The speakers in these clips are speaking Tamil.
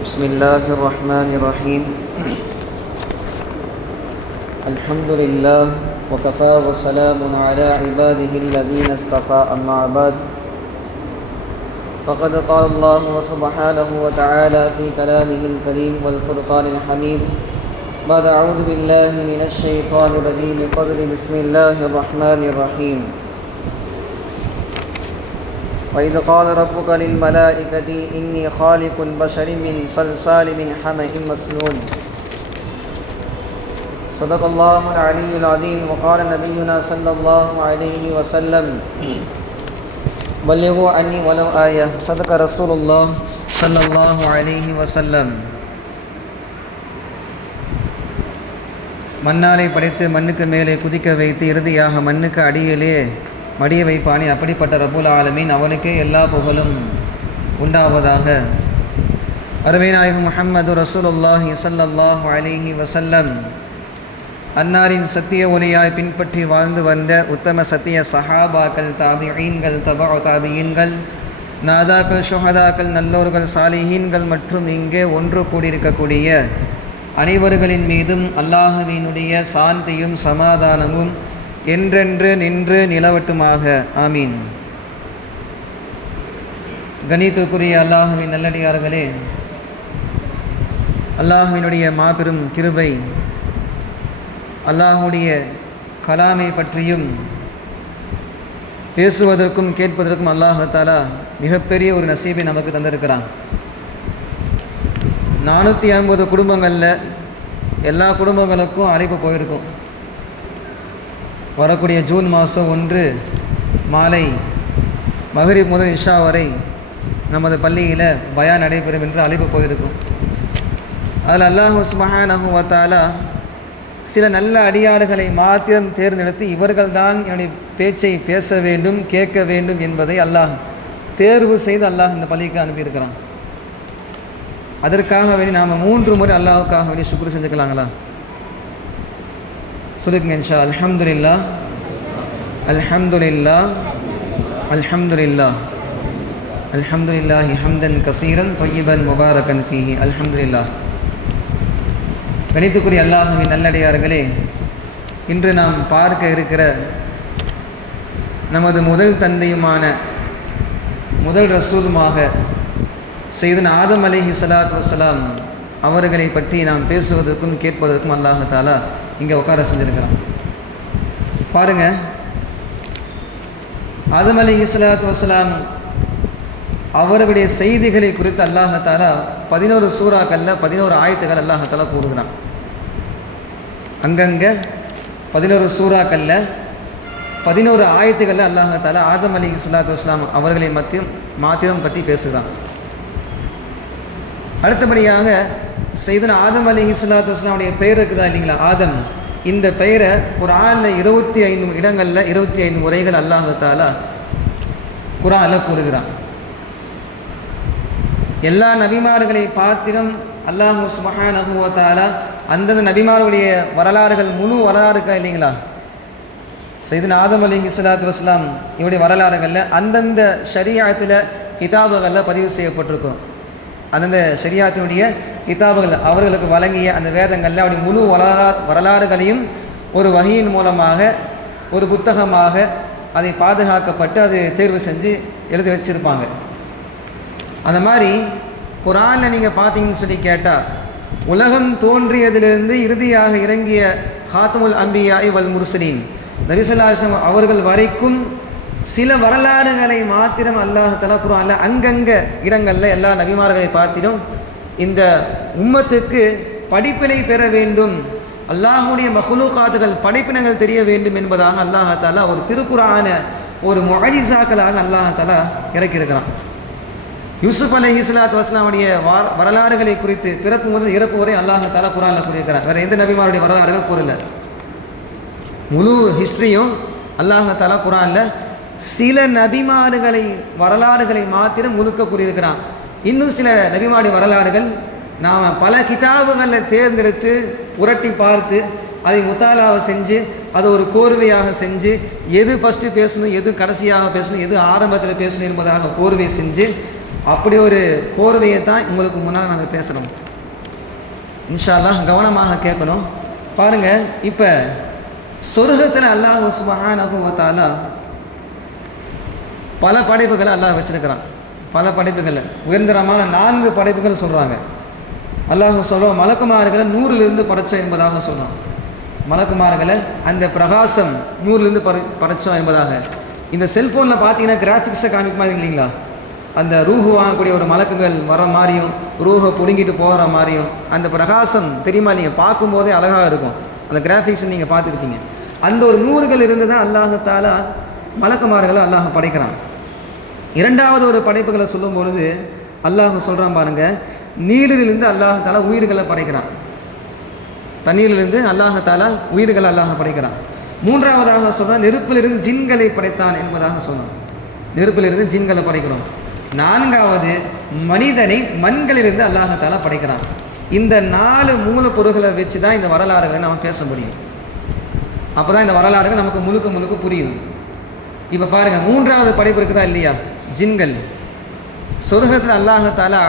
بسم الله الرحمن الرحيم. الحمد لله وكفى وسلام على عباده الذين اصطفى، أما بعد فقد قال الله سبحانه وتعالى في كلامه الكريم والفرقان الحميد بعد أعوذ بالله من الشيطان الرجيم بفضل بسم الله الرحمن الرحيم. وإذ قال ربك للملائكة إني خالق بشر من صلصال من حمإ مسنون. صدق الله العلي العظيم. وقال نبينا صلى الله عليه وسلم بلغوا عني ولو آية. صدق رسول الله صلى الله عليه وسلم. மண்ணாலை படைத்து மண்ணுக்கு மேலே குதிக்க வைத்து இறுதியாக மண்ணுக்கு அடியிலே மடிய வைப்பானே, அப்படிப்பட்ட ரப்புல் ஆலமீன் அவனுக்கே எல்லா புகழும் உண்டாவதாக. அருமைநாயகம் முஹம்மது ரசூலுல்லாஹி ஸல்லல்லாஹு அலைஹி வஸல்லம் அன்னாரின் சத்திய ஒலியாய் பின்பற்றி வாழ்ந்து வந்த உத்தம சத்திய சஹாபாக்கள், தாபிஈன்கள், தபஉ தாபிஈன்கள், நாதாக்கள், ஷுஹதாக்கள், நல்லோர்கள், சாலிஹீன்கள் மற்றும் இங்கே ஒன்று கூடியிருக்கக்கூடிய அனைவர்களின் மீதும் அல்லாஹ்வினுடைய சாந்தியும் சமாதானமும் என்றென்று நின்று நிலவட்டுமாக. ஆமீன். கணித்துக்குரிய அல்லாஹ்வின் நல்லடியார்களே, அல்லாஹ்வினுடைய மாபெரும் கிருபை, அல்லாஹுடைய கலாமை பற்றியும் பேசுவதற்கும் கேட்பதற்கும் அல்லாஹ் தஆலா மிகப்பெரிய ஒரு நசீபை நமக்கு தந்திருக்கிறான். 450 குடும்பங்களில் எல்லா குடும்பங்களுக்கும் அழைப்பு போயிருக்கும். வரக்கூடிய ஜூன் மாதம் 1 மாலை மகரிப் முதல் இஷா வரை நமது பள்ளியில் பயான் நடைபெறும் என்று அழைப்பு போயிருக்கும். அதில் அல்லாஹ் சுப்ஹானஹு வ தஆலா சில நல்ல அடியார்களை மாத்திரம் தேர்ந்தெடுத்து இவர்கள்தான் என்னுடைய பேச்சை பேச வேண்டும், கேட்க வேண்டும் என்பதை அல்லாஹ் தேர்வு செய்து அல்லாஹ் இந்த பள்ளிக்கு அனுப்பியிருக்கிறான். அதற்காக வேண்டி நாம் 3 முறை அல்லாஹுக்காக வேண்டி சுக்ர் செஞ்சுக்கலாங்களா? சொல்லுங்க இன்ஷா. அல்ஹம்துலில்லாஹ், அல்ஹம்துலில்லாஹ், அல்ஹம்துலில்லாஹ், அல்ஹம்துலில்லாஹி ஹம்தன் கஸீரன் தய்யிபன் முபாரகன் ஃபீஹி. அல்ஹம்துலில்லாஹ். கணித்துக்குரிய அல்லாஹ்வின் நல்லடியார்களே, இன்று நாம் பார்க்க இருக்கிற நமது முதல் தந்தையுமான முதல் ரசூலுமாக சையதுனா ஆதம் அலைஹிஸ்ஸலாத்து வஸ்ஸலாம் அவர்களை பற்றி நாம் பேசுவதற்கும் கேட்பதற்கும் அல்லாஹ் தஆலா இங்கே உட்கார செஞ்சிருக்கிறான். பாருங்க, ஆதம் அலைஹிஸ்ஸலாத்து வஸ்ஸலாம் அவர்களுடைய செய்திகளை குறித்து அல்லாஹ் தஆலா 11 சூறாக்களில் 11 ஆயத்துகள் அல்லாஹ் தஆலா போடுகிறான். அங்கங்கே 11 சூறாக்களில் 11 ஆயத்துகளில் அல்லாஹ் தஆலா ஆதம் அலைஹிஸ்ஸலாத்து வஸ்ஸலாம் அவர்களை மாத்திரம் பற்றி பேசுகிறான். அடுத்தபடியாக சையதுனா ஆதம் அலைஹிஸ்ஸலாத்து வஸ்ஸலாமுடைய பெயர் இருக்குதா இல்லைங்களா, ஆதம். இந்த பெயரை குர்ஆனில் 25 இடங்களில் 25 முறைகள் அல்லாஹ் தஆலா குர்ஆனில் கூறுகிறான். எல்லா நபிமார்களை பார்த்திலும் அல்லாஹ் சுப்ஹானஹு வ தஆலா அந்தந்த நபிமார்களுடைய வரலாறுகள், முழு வரலாறு இருக்கா இல்லைங்களா, சையதுனா ஆதம் அலைஹிஸ்ஸலாத்து வஸ்ஸலாம் இவருடைய வரலாறுகளில் அந்தந்த ஷரீஅத்தில் கிதாபுகளில் பதிவு செய்யப்பட்டிருக்கும். அந்தந்த ஷரீஅத்தினுடைய கிதாபுகள் அவர்களுக்கு வழங்கிய அந்த வேதங்களில் அவருடைய முழு வரலாறுகளையும் ஒரு வஹீயின் மூலமாக ஒரு புத்தகமாக அதை பாதுகாக்கப்பட்டு அது தேர்வு செஞ்சு எழுதி வச்சுருப்பாங்க. அந்த மாதிரி குர்ஆனில் நீங்கள் பார்த்தீங்கன்னு சொல்லி கேட்டால், உலகம் தோன்றியதிலிருந்து இறுதியாக இறங்கிய ஹாத்தமுல் அம்பியா வல் முர்சலீன் நபி ஸல்லல்லாஹு அலைஹி வஸல்லம் அவர்கள் வரைக்கும் சில வரலாறுகளை மாத்திரம் அல்லாஹ் தஆலா குர்ஆனில் அங்கங்கே இடங்களில் எல்லா நபிமார்களை பார்த்திலும் இந்த உம்மத்துக்கு படிப்பினை பெற வேண்டும், அல்லாஹுடைய மஹ்லூகாத்துகள் படைப்பினங்கள் தெரிய வேண்டும் என்பதாக அல்லாஹ் தஆலா ஒரு திருக்குர்ஆன ஒரு முஅஜிஸாக்களாக அல்லாஹ் தஆலா இறக்கியிருக்கிறான். யூசுப் அலைஹிஸ்ஸலாத்து வஸ்ஸலாமுடைய வரலாறுகளை குறித்து பிறப்பு முதல் இறப்பு வரை அல்லாஹ் தஆலா குர்ஆனில் கூறியிருக்கிறான். வேறு எந்த நபிமாருடைய வரலாறுகள் கூறல. முழு ஹிஸ்ட்ரியும் அல்லாஹ் தஆலா குர்ஆனில் சில நபிமார்களை வரலாறுகளை மாத்திரம் முழுக்க கூறியிருக்கிறான். இன்னும் சில நபிமாருடைய வரலாறுகள் நாம் பல கிதாபுகளில் தேர்ந்தெடுத்து புரட்டி பார்த்து அதை முத்தாலாவை செஞ்சு அதை ஒரு கோர்வையாக செஞ்சு எது ஃபஸ்ட்டு பேசணும், எது கடைசியாக பேசணும், எது ஆரம்பத்தில் பேசணும் என்பதாக கோர்வை செஞ்சு அப்படி ஒரு கோர்வையை தான் உங்களுக்கு முன்னால் நம்ம பேசணும். இன்ஷா அல்லாஹ் கவனமாக கேட்கணும். பாருங்கள், இப்போ சொர்க்கத்தில் அல்லாஹ் சுப்ஹானஹு வ தஆலா பல படைப்புகளை அல்லாஹ் வச்சிருக்கிறான். பல படைப்புகளை உயர்ந்தரமான 4 படைப்புகள் சொல்கிறாங்க. அல்லாஹ் சொல்கிறோம், மலக்குமார்களை 100லிருந்து படைச்சோம் என்பதாக சொன்னான். மலக்குமார்களை அந்த பிரகாசம் 100லிருந்து படைச்சோம் என்பதாக. இந்த செல்ஃபோனில் பார்த்தீங்கன்னா கிராஃபிக்ஸை காமிக்குமா இல்லைங்களா? அந்த ரூஹு வாங்கக்கூடிய ஒரு மலக்குகள் வர மாதிரியும் ரூஹை பிடுங்கிட்டு போகிற மாதிரியும் அந்த பிரகாசம் தெரியுமா? நீங்கள் பார்க்கும்போதே அழகாக இருக்கும். அந்த கிராஃபிக்ஸை நீங்கள் பார்த்துருப்பீங்க. அந்த ஒரு 100கள் இருந்து தான் அல்லாஹ் தஆலா மலக்குமார்களை அல்லாஹ் படைக்கிறான். இரண்டாவது ஒரு படைப்புகளை சொல்லும் பொழுது அல்லாஹ் சொல்கிறான் பாருங்க, நீரிலிருந்து அல்லாஹ் தஆலா உயிர்களை படைக்கிறான். தண்ணீரிலிருந்து அல்லாஹ் தஆலா உயிர்களை அல்லாஹ் படைக்கிறான். மூன்றாவதாக சொல்கிறான், நெருப்பிலிருந்து ஜின்களை படைத்தான் என்பதாக சொன்னான். நெருப்பிலிருந்து ஜின்களை படைக்கிறோம். நான்காவது மனிதனை மண்களிலிருந்து அல்லாஹ் தஆலா படைக்கிறான். இந்த 4 மூலப்பொருள்களை வச்சு தான் இந்த வரலாறுகளை நம்ம பேச முடியும். அப்போ தான் இந்த வரலாறுகள் நமக்கு முழுக்க புரியும். இப்போ பாருங்கள், மூன்றாவது படைப்பு இருக்குதா இல்லையா? ஜின்கள். சொர்க்கத்தில் அல்லாஹ் தஆலா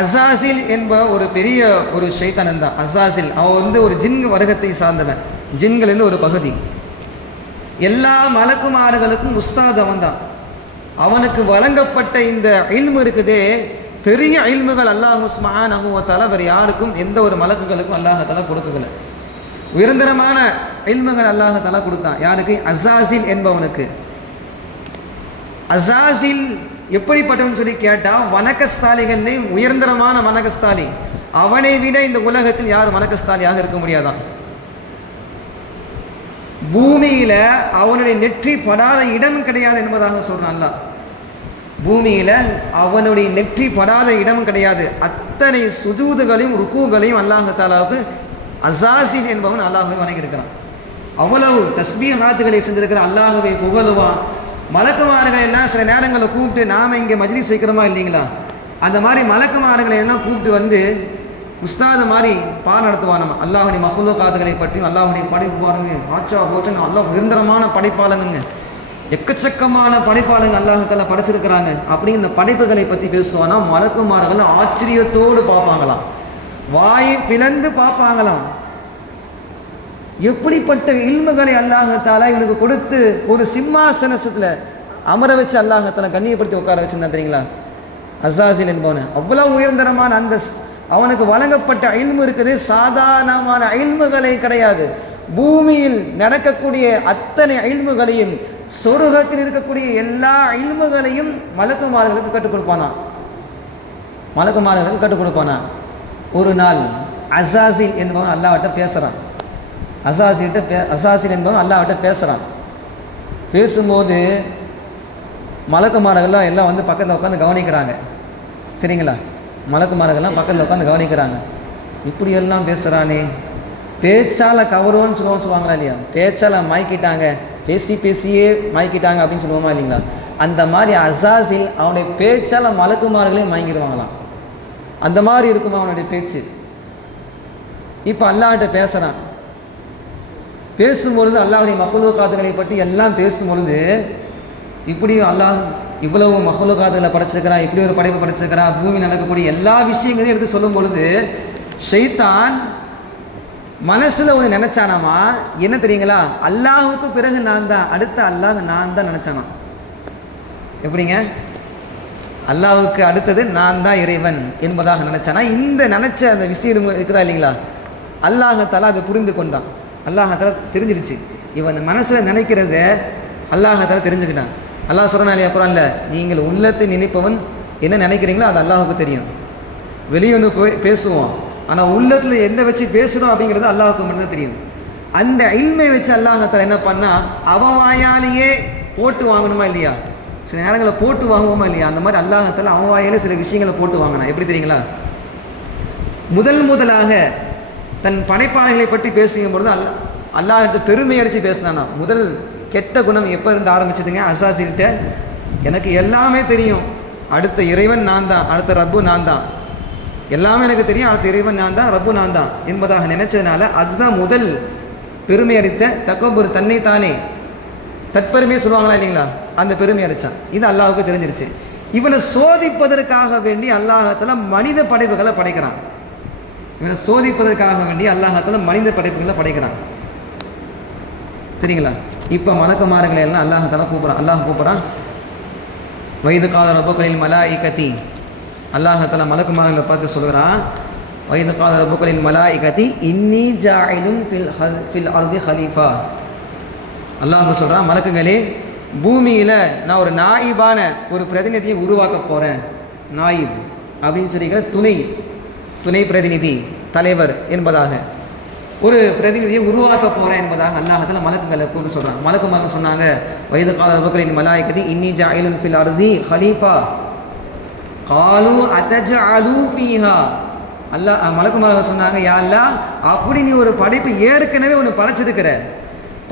அசாசில் என்ப ஒரு பெரிய ஒரு ஷைத்தானன் தான். அசாசில் அவன் ஒரு ஜின் வர்க்கத்தை சார்ந்தவன். ஜின்கள் ஒரு பகுதி. எல்லா மலக்குமார்களுக்கும் உஸ்தாத் அவன் தான். அவனுக்கு வழங்கப்பட்ட இந்த இல்மு இருக்குதே, பெரிய இல்முகள் அல்லாஹ் சுப்ஹானஹு வ தஆலா வேறு யாருக்கும் எந்த ஒரு மலக்குகளுக்கும் அல்லாஹ் தஆலா கொடுக்கல. உயர்ந்தரமான இல்முகள் அல்லாஹ் தஆலா கொடுத்தான். யாருக்கு? அசாசில் என்பவனுக்கு. அசாசில் எப்படிப்பட்டவன் சொல்லி கேட்டால், வணக்கஸ்தாலிகளே உயர்ந்தரமான வணக்கஸ்தாலி. அவனை விட இந்த உலகத்தில் யார் வணக்கஸ்தாலியாக இருக்க முடியாதான். பூமியில் அவனுடைய நெற்றி படாத இடம் கிடையாது என்பதாக சொல்றான் அல்லாஹ். பூமியில் அவனுடைய நெற்றி படாத இடம் கிடையாது. அத்தனை சுஜூதுகளையும் ருக்கூகளையும் அல்லாஹ் தஆலாவுக்கு அசாசில் என்பவன் அல்லாஹ்வை வணங்கியிருக்கிறான். அவ்வளவு தஸ்பீஹாத்துகளை செஞ்சிருக்கிற அல்லாஹ்வை புகழுவான். மலக்குமார்கள் எல்லாம் சில நேரங்களில் கூப்பிட்டு, நாம் இங்கே மஜ்லிஸ் வைக்கிறோமா இல்லைங்களா, அந்த மாதிரி மலக்குமார்களை எல்லாம் கூப்பிட்டு உஸ்தாது மாதிரி பாடம் நடத்துவான். நம்ம அல்லாஹுடைய மஹ்லூகாத்துகளை பற்றியும் அல்லாஹுடைய படைப்பு பாருங்க, ஆச்சா போச்சுன்னு அல்லாஹ் உயர்ந்தரமான படைப்பாளங்க, எக்கச்சக்கமான படைப்பாளங்க அல்லாஹ் தஆலா படைச்சிருக்கிறாங்க. அப்படி இந்த படைப்புகளை பற்றி பேசுவானா, மலக்குமார்கள் ஆச்சரியத்தோடு பார்ப்பாங்களாம், வாயை பிளந்து பார்ப்பாங்களாம். எப்படிப்பட்ட இல்முகளை அல்லாஹ் தஆலா இவனுக்கு கொடுத்து ஒரு சிம்மாசனத்தில் அமர வச்சு அல்லாஹ் தஆலா கண்ணியப்படுத்தி உட்கார வச்சுருந்தான் தெரியுங்களா? அசாசில் என்பவன அவ்வளவு உயர்ந்தரமான அந்த அவனுக்கு வழங்கப்பட்ட இல்மு இருக்குது, சாதாரணமான இல்முகளை கிடையாது. பூமியில் நடக்கக்கூடிய அத்தனை இல்முகளையும், சொர்க்கத்தில் இருக்கக்கூடிய எல்லா இல்முகளையும் மலக்குமார்களுக்கு கற்றுக் கொடுப்பானா. மலக்குமார்களுக்கு கற்றுக் கொடுப்பானா. ஒரு நாள் அசாசில் என்பவன் அல்லாஹ்விட்ட பேசுகிறான். அசாசில் என்பவன் அல்லாஹ்விட்ட பேசுகிறான். பேசும்போது மலக்குமார்கள்லாம் எல்லாம் பக்கத்தில் உட்காந்து கவனிக்கிறாங்க. சரிங்களா? மலக்குமார்கள்லாம் பக்கத்தில் உட்காந்து கவனிக்கிறாங்க. இப்படியெல்லாம் பேசுகிறானே, பேச்சால் கவருவோன்னு சொல்லுவாங்களா இல்லையா? பேச்சால் மயக்கிட்டாங்க, பேசியே மயக்கிட்டாங்க அப்படின்னு சொல்லுவோமா இல்லைங்களா? அந்த மாதிரி அசாசில் அவனுடைய பேச்சால் மலக்குமார்களே மயங்கிடுவாங்களாம். அந்த மாதிரி இருக்குமா அவனுடைய பேச்சு. இப்போ அல்லாஹ்கிட்ட பேசுகிறான். பேசும்பொழுது அல்லாஹ்வுடைய மஹ்லூகாத்துகளை பற்றி எல்லாம் பேசும்பொழுது, இப்படியும் அல்லாஹ் இவ்வளவு மஹ்லூகாத்துகளை படைச்சிருக்கிறான், இப்படி ஒரு படைப்பு படைச்சிருக்கிறான், பூமி நடக்கக்கூடிய எல்லா விஷயங்களையும் எடுத்து சொல்லும் பொழுது ஷைத்தான் மனசில் ஒன்று நினச்சானாமா, என்ன தெரியுங்களா? அல்லாஹுக்கு பிறகு நான் தான், அடுத்த அல்லாஹ் நான் தான் நினச்சானா. எப்படிங்க? அல்லாஹுக்கு அடுத்தது நான் தான் இறைவன் என்பதாக நினச்சானா. இந்த நினச்ச அந்த விஷயம் இருக்குதா இல்லைங்களா, அல்லாஹ் தஆலா அதை புரிந்து கொண்டான். அல்லாஹ் தஆலா தெரிஞ்சிருச்சு, இவன் மனசில் நினைக்கிறத அல்லாஹ் தஆலா தெரிஞ்சுக்கிட்டான். அல்லாஹ் சொல்கிறான் இல்லையா குர்ஆன்ல, நீங்கள் உள்ளத்தை நினைப்பவன் என்ன நினைக்கிறீங்களோ அது அல்லாஹுக்கு தெரியும். வெளியே போய் பேசுவோம், ஆனால் உள்ளத்தில் எந்த வச்சு பேசுகிறோம் அப்படிங்கிறது அல்லாஹுக்கு மட்டும்தான் தெரியும். அந்த இல்மை வச்சு அல்லாஹ் தஆலா என்ன பண்ணால், அவன் வாயாலேயே போட்டு வாங்கணுமா இல்லையா? சில நேரங்களில் போட்டு வாங்குவோமா இல்லையா? அந்த மாதிரி அல்லாஹ் தஆலா அவன் வாயாலே சில விஷயங்களை போட்டு வாங்கினான். எப்படி தெரியுங்களா? முதலாக தன் படைப்பாளர்களை பற்றி பேசும் பொழுது அல்லாஹ்கிட்ட பெருமை அடித்து பேசினானா. முதல் கெட்ட குணம் எப்போ இருந்து ஆரம்பிச்சதுங்க? அசாசில்கிட்ட எனக்கு எல்லாமே தெரியும், அடுத்த இறைவன் நான் தான், அடுத்த ரப்பு நான் தான், எல்லாமே எனக்கு தெரியும், அடுத்த இறைவன் நான் தான், ரப்பு நான் தான் என்பதாக நினைச்சதுனால அதுதான் முதல் பெருமை அடித்த தக்கபுர், தன்னைத்தானே தற்பெருமையை சொல்லுவாங்களா இல்லைங்களா, அந்த பெருமை அடித்தான். இது அல்லாஹ்வுக்கு தெரிஞ்சிருச்சு. இவனை சோதிப்பதற்காக வேண்டி அல்லாஹ்தால மனித படைப்புகளை படைக்கிறான். இவனை சோதிப்பதற்காக வேண்டி அல்லாஹ்தால மனித படைப்புகளை படைக்கிறான். சரிங்களா? இப்போ மலக்குமார்களை எல்லாம் அல்லாஹ்தால கூப்பிட்றான். அல்லாஹ் கூப்பிட்றான். வைது கால ரப்புகளில் மலாயிகதி, அல்லாஹ்தால மலக்குமார்களை பார்த்து சொல்கிறான். வைது கால ரப்புகளில் மலாயிகதி இன்னி ஜாயிலும் ஃபில் அர்தி ஹலீஃபா. அல்லாஹ் சொல்கிறான், மலக்குகளே, பூமியில் நான் ஒரு நாயிபான ஒரு பிரதிநிதியை உருவாக்க போகிறேன். நாயிப் அப்படின்னு சொல்லிக்கிற துணை பிரதிநிதி, தலைவர் என்பதாக ஒரு பிரதிநிதியை உருவாக்க போகிறேன் என்பதாக அல்லாஹ்தால மலக்குகளை கூப்பிட்டு சொல்கிறான். மலக்குமார்கள் சொன்னாங்க, வைது கால ரப்புகளின் மலாயிகதி இன்னி ஜாயிலும் ஃபில் அர்தி ஹலீஃபா காலு அதஜஅலு ஃபீஹா. மலக்குமார்கள் சொன்னாங்க, யா அல்லாஹ், அப்படி நீ ஒரு படைப்பு ஏற்கனவே ஒன்று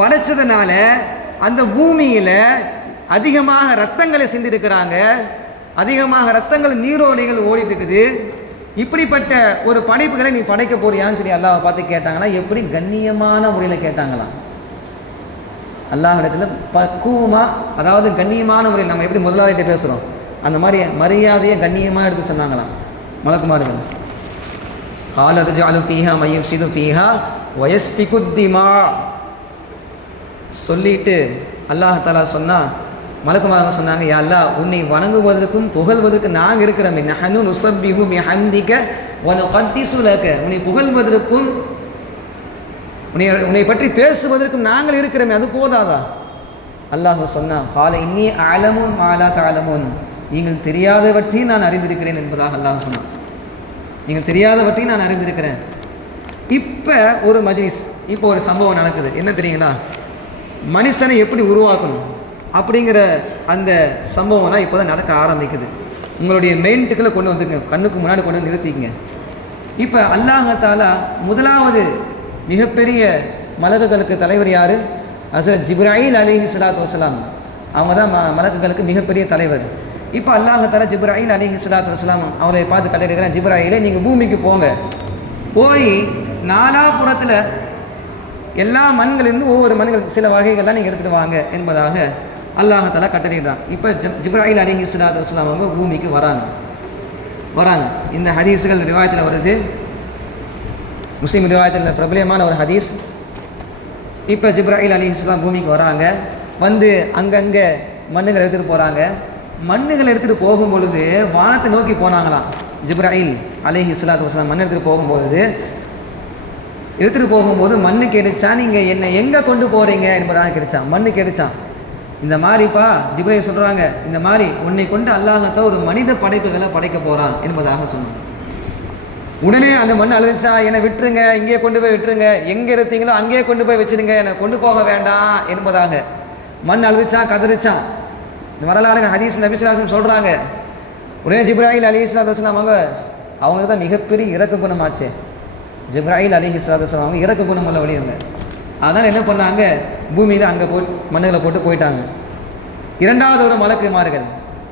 படைச்சதுனால அந்த பூமியில் அதிகமாக ரத்தங்களை சிந்திருக்கிறாங்க, அதிகமாக ரத்தங்கள் நீரோடைகள் ஓடிட்டு இருக்குது. இப்படிப்பட்ட ஒரு படைப்புகளை நீ படைக்க போறியான்னு சொல்லி அல்லாஹ்வை பார்த்து கேட்டாங்களா? எப்படி கண்ணியமான முறையில் கேட்டாங்களாம். அல்லாஹ்விடத்தில் பக்குவமாக, அதாவது கண்ணியமான முறையில் நம்ம எப்படி முதலாளிகிட்ட பேசுகிறோம் அந்த மாதிரி மரியாதையை கண்ணியமாக எடுத்து சொன்னாங்களாம் மலக்குமார்கள். قال تجعل فيها من يفسد فيها ويسفك الدماء சொல்லிட்டு அல்லாஹ் தஆலா சொன்னா, மலக்குமார்கள் சொன்னாங்க, யா அல்லாஹ், உன்னை வணங்குவதற்கும் புகழ்வதற்கு நாங்கள் இருக்கிறோமே, நஹனு நுஸப்பிஹு பிஹம்திக வ நுகத்திஸு லக, உன்னை புகழ்வதற்கும் உன்னை பற்றி பேசுவதற்கும் நாங்கள் இருக்கிறோமே, அது போதாதா? அல்லாஹ் சொன்னா, கால இன்னி அலமுன் மா லா தஅலமுன், நீங்கள் தெரியாதவற்றையும் நான் அறிந்திருக்கிறேன் என்பதாக அல்லாஹ் சொன்னான். நீங்கள் தெரியாதவற்றையும் நான் அறிந்திருக்கிறேன். இப்போ ஒரு மஜ்லிஸ், இப்போ ஒரு சம்பவம் நடக்குது. என்ன தெரியுங்களா? மனுஷனை எப்படி உருவாக்கணும் அப்படிங்கிற அந்த சம்பவம்லாம் இப்போ தான் நடக்க ஆரம்பிக்குது. உங்களுடைய மெயின்ட்டுக்களை கொண்டு வந்துருங்க, கண்ணுக்கு முன்னாடி கொண்டு வந்து நிறுத்திக்கங்க. இப்போ அல்லாஹ் தஆலா முதலாவது மிகப்பெரிய மலக்குகளுக்கு தலைவர் யார்? ஹஸரத் ஜிப்ராயில் அலைஹிஸ்ஸலாத்து வஸ்ஸலாம். அவங்க தான் மலக்குகளுக்கு மிகப்பெரிய தலைவர். இப்போ அல்லாஹ் தஆலா ஜிப்ராயில் அலைஹிஸ்ஸலாத்து வஸ்ஸலாம் அவரை பார்த்து கட்டளையிடுறான், ஜிப்ராயிலே, நீங்கள் பூமிக்கு போங்க, போய் நாலாபுறத்தில் எல்லா மண்களிலிருந்து ஒவ்வொரு மண்கள் சில வகைகள்லாம் நீங்கள் எடுத்துகிட்டு வாங்க என்பதாக அல்லாஹ் தஆலா கட்டளையிடுறான். இப்போ ஜிப்ராயில் அலைஹிஸ்ஸலாத்து வஸ்ஸலாம் அவங்க பூமிக்கு வராங்க. இந்த ஹதீஸுகள் ரிவாயத்தில் வருது, முஸ்லீம் ரிவாயத்தில் பிரபலமான ஒரு ஹதீஸ். இப்போ ஜிப்ராயில் அலைஹிஸ்ஸலாம் பூமிக்கு வராங்க, வந்து அங்கங்கே மண்ணுகள் எடுத்துகிட்டு போகிறாங்க. மண்ணுகள் எடுத்துகிட்டு போகும் பொழுது வானத்தை நோக்கி போனாங்களாம். ஜிப்ராயில் அலைஹிஸ்ஸலாத்து வஸ்ஸலாம் மண் எடுத்துகிட்டு போகும்போது மண்ணு கேட்டுச்சா, நீங்கள் என்னை எங்கே கொண்டு போகிறீங்க என்பதாக கேட்டுச்சான். மண்ணு கேட்டுச்சான், இந்த மாதிரிப்பா ஜிப்ராயில் சொல்கிறாங்க, இந்த மாதிரி உன்னை கொண்டு அல்லாஹ் ஒரு மனித படைப்புகளை படைக்க போகிறான் என்பதாக சொன்னான். உடனே அந்த மண் அழுதுச்சா, என்னை விட்டுருங்க, இங்கே கொண்டு போய் விட்டுருங்க, எங்கே இருந்தீங்களோ அங்கேயே கொண்டு போய் வச்சுடுங்க, என்னை கொண்டு போக வேண்டாம் என்பதாக மண் அழுதுச்சான், கதறிச்சான். இந்த வரலாறு ஹதீஸ் நபி ஸல்லல்லாஹு அலைஹி வஸல்லம் சொல்கிறாங்க. உடனே ஜிப்ராயில் அலைஹிஸ்ஸலாத்து வஸ்ஸலாம் அவங்க தான் மிகப்பெரிய இறக்க குணமாச்சு. ஜிப்ராயில் அலைஹிஸ்ஸலாத்து வஸ்ஸலாம் அவங்க இறக்க குணம் உள்ள வழியவங்க. அதனால் என்ன பண்ணாங்க, பூமியில் அங்கே மண்ணுகளை போட்டு போயிட்டாங்க. இரண்டாவது ஒரு மலக்குமார்கள்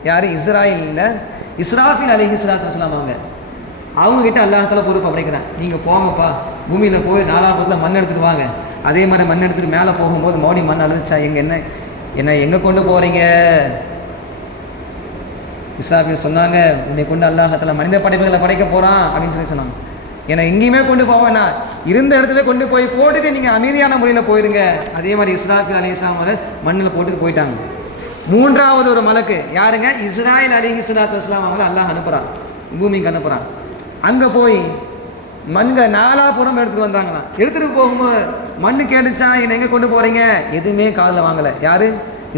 யார்? இஸ்ராஃபில் அலைஹிஸ்ஸலாத்து வஸ்ஸலாம் அவங்ககிட்ட அல்லாஹ் தஆலா பொறுப்பு அப்படிங்கிறான், நீங்கள் போங்கப்பா, பூமியில் போய் நாலாபுரத்தில் மண் எடுத்துகிட்டு வாங்க. அதே மாதிரி மண் எடுத்துகிட்டு மேலே போகும்போது மோடி மண் அழுதுச்சா, என்ன எங்கே கொண்டு போகிறீங்க? இஸ்ராஃபில் சொன்னாங்க, உன்னை கொண்டு அல்லாஹ் தஆலா மனித படைப்புகளை படைக்க போகிறான் அப்படின்னு சொல்லி சொன்னாங்க. ஏன்னா எங்கேயுமே கொண்டு போவேன்னா, இருந்த இடத்துல கொண்டு போய் போட்டுட்டு நீங்கள் அமைதியான முறையில் போயிடுங்க. அதே மாதிரி இஸ்ராஃபில் அலைஹிஸ்ஸலாம் மண்ணில் போட்டுட்டு போயிட்டாங்க. மூன்றாவது ஒரு மலக்கு யாருங்க? இஸ்ராயில் அலைஹிஸ்ஸலாத்து வஸ்ஸலாம் அவங்கள அல்லாஹ் அனுப்புகிறான், பூமிக்கு அனுப்புகிறான். அங்கே போய் மண்கள் நாலாபுறம் எடுத்துகிட்டு வந்தாங்களாம். எடுத்துகிட்டு போகும்போது மண்ணு கேட்டுச்சா, என்னை எங்கே கொண்டு போகிறீங்க? எதுவுமே காதில் வாங்கலை. யார்?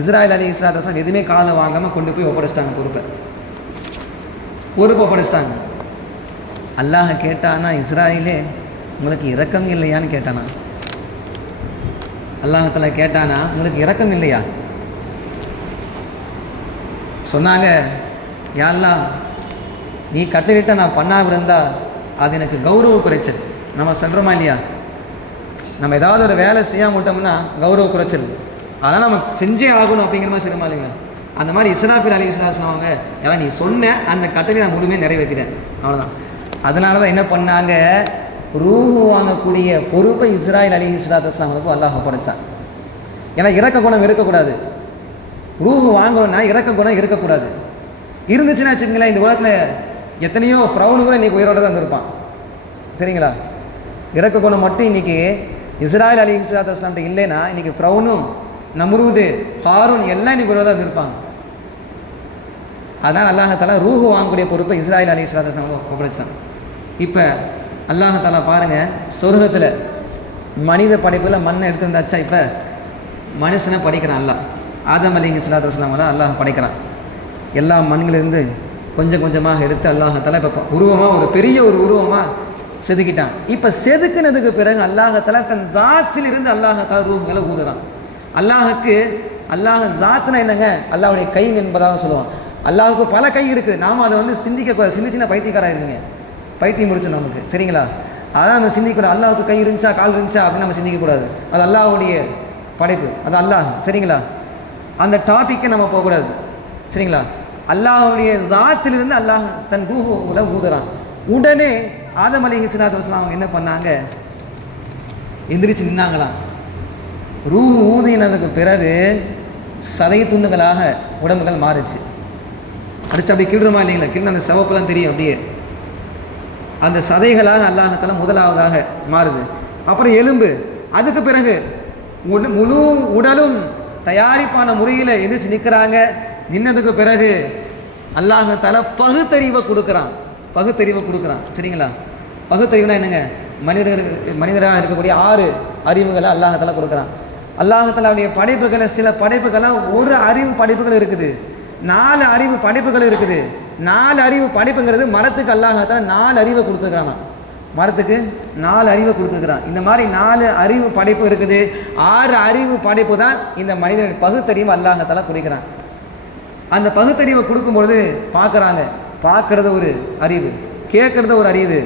இஸ்ராயில் அலைஹிஸ்ஸலாத்து வஸ்ஸலாம் எதுவுமே காதில் வாங்காமல் கொண்டு போய் ஒப்படைச்சிட்டாங்க, பொறுப்பை ஒப்படைச்சிட்டாங்க. அல்லாஹ் கேட்டானா, இஸ்ராயிலே உங்களுக்கு இரக்கம் இல்லையான்னு கேட்டானா? அல்லாஹ் தஆலா கேட்டானா, உங்களுக்கு இரக்கம் இல்லையா? சொன்னாங்க, யா அல்லாஹ், நீ கட்டளையிட்ட நான் பண்ணாமல் இருந்தால் அது எனக்கு கௌரவ குறைச்சல். நம்ம சொல்கிறோமா இல்லையா? நம்ம ஏதாவது ஒரு வேலை செய்யாமல் விட்டோம்னா கௌரவ குறைச்சல், அதெல்லாம் நம்ம செஞ்சே ஆகணும் அப்படிங்கிற மாதிரி சொல்லுமா இல்லைங்களா? அந்த மாதிரி இஸ்ராஃபில் அலைஹிஸ்ஸலாம் சொன்னாங்க, ஏன்னா நீ சொன்ன அந்த கட்டளை நான் முழுமையாக நிறைவேற்றிட்டேன், அவ்வளோதான். அதனால தான் என்ன பண்ணாங்க, ரூஹு வாங்கக்கூடிய பொறுப்பை இஸ்ராயில் அலைஹிஸ்ஸலாத்து வஸ்ஸலாமுக்கு அல்லாஹ் ஒப்படைச்சான். ஏன்னா இறக்க குணம் இருக்கக்கூடாது, ரூஹு வாங்கணும்னா இறக்க குணம் இருக்கக்கூடாது. இருந்துச்சுன்னா வச்சுக்கங்களேன், இந்த உலகத்தில் எத்தனையோ ஃப்ரௌனு கூட இன்றைக்கி உயிரோடு தான் இருந்திருப்பான். சரிங்களா? இறக்க குணம் மட்டும் இன்றைக்கி இஸ்ராயல் அலைஹிஸ்ஸலாத்து வஸ்ஸலாம்கிட்ட இல்லைன்னா இன்றைக்கி ஃப்ரௌனும் நம்ரூது காரூன் எல்லாம் இன்றைக்கி உயிரோடு தான் இருப்பாங்க. அதான் அல்லாஹாலா ரூஹு வாங்கக்கூடிய பொறுப்பை இஸ்ராயல் அலைஹிஸ்ஸலாத்து வஸ்ஸலாம் ஒப்படைச்சான். இப்போ அல்லாஹாலா பாருங்கள், சொர்க்கத்தில் மனித படைப்பில் மண்ணை எடுத்துருந்தாச்சா, இப்போ மனுஷனை படைக்கிறான் அல்லாஹ். ஆதம் அலைஹிஸ்ஸலாத்து வஸ்ஸலாம் அல்லாஹ் படைக்கிறான். எல்லா மண்ணிலிருந்து கொஞ்சம் கொஞ்சமாக எடுத்து அல்லாஹாலா இப்போ உருவமாக ஒரு பெரிய ஒரு உருவமாக செதுக்கிட்டான். இப்போ செதுக்குனதுக்கு பிறகு அல்லாஹாலா தன் தாத்திலிருந்து அல்லாஹாலா ரூஹுகளை ஊதுறான். அல்லாஹ் தாத்துனா என்னங்க? அல்லாஹுடைய கை என்பதாக சொல்லுவான். அல்லாஹுக்கு பல கை இருக்குது. நாம் அதை வந்து சிந்திச்சின்னா பைத்தியக்காராக இருந்தீங்க, பைத்தியம் முடிச்சு நமக்கு. சரிங்களா? அதான் நம்ம சிந்திக்கூடாது. அல்லாஹுக்கு கை இருந்துச்சா கால் இருந்துச்சா அப்படின்னு நம்ம சிந்திக்கக்கூடாது. அது அல்லாஹுடைய படைப்பு, அது அல்லாஹ். சரிங்களா? அந்த டாப்பிக்கை நம்ம போகக்கூடாது. சரிங்களா? அல்லாஹுடைய தாத்திலிருந்து அல்லாஹ் தன் ரூஹுல ஊதுறான். உடனே ஆதம் அலைஹிஸ்ஸலாத்து வஸ்ஸலாம் அவங்க என்ன பண்ணாங்க? எந்திரிச்சு நின்னாங்களாம். ரூஹு ஊதினதுக்கு பிறகு சதை துண்டுகளாக உடம்புகள் மாறுச்சு. அடிச்சு அப்படி கிள்றமா இல்லைங்களா? கிள்ள அந்த சிவப்புலாம் தெரியும். அப்படியே அந்த சதைகளாக அல்லாஹாலா முதலாவதாக மாறுது. அப்புறம் எலும்பு. அதுக்கு பிறகு முழு உடலும் தயாரிப்பான முறையில் எதிர்த்து நிற்கிறாங்க. நின்னதுக்கு பிறகு அல்லாஹாலா பகுத்தறிவை கொடுக்குறான். சரிங்களா? பகுத்தறிவுனா என்னங்க? மனிதராக இருக்கக்கூடிய 6 அறிவுகளை அல்லாஹாலா கொடுக்குறான். அல்லாஹாலாவுடைய படைப்புகளை, சில படைப்புகளாக ஒரு அறிவு படைப்புகள் இருக்குது, 4 அறிவு படைப்புகள் இருக்குது. 4 அறிவு படைப்புங்கிறது மரத்துக்கு அல்லாஹாலா 4 அறிவை கொடுத்துருக்கானா. மரத்துக்கு 4 அறிவை கொடுத்துருக்குறான். இந்த மாதிரி 4 அறிவு படைப்பு இருக்குது. 6 அறிவு படைப்பு தான் இந்த மனிதனுடைய பகுத்தறிவு அல்லாஹாலா குறிக்கிறான். அந்த பகுத்தறிவை கொடுக்கும்பொழுது பார்க்கறது ஒரு அறிவு, கேட்கறது ஒரு அறிவு,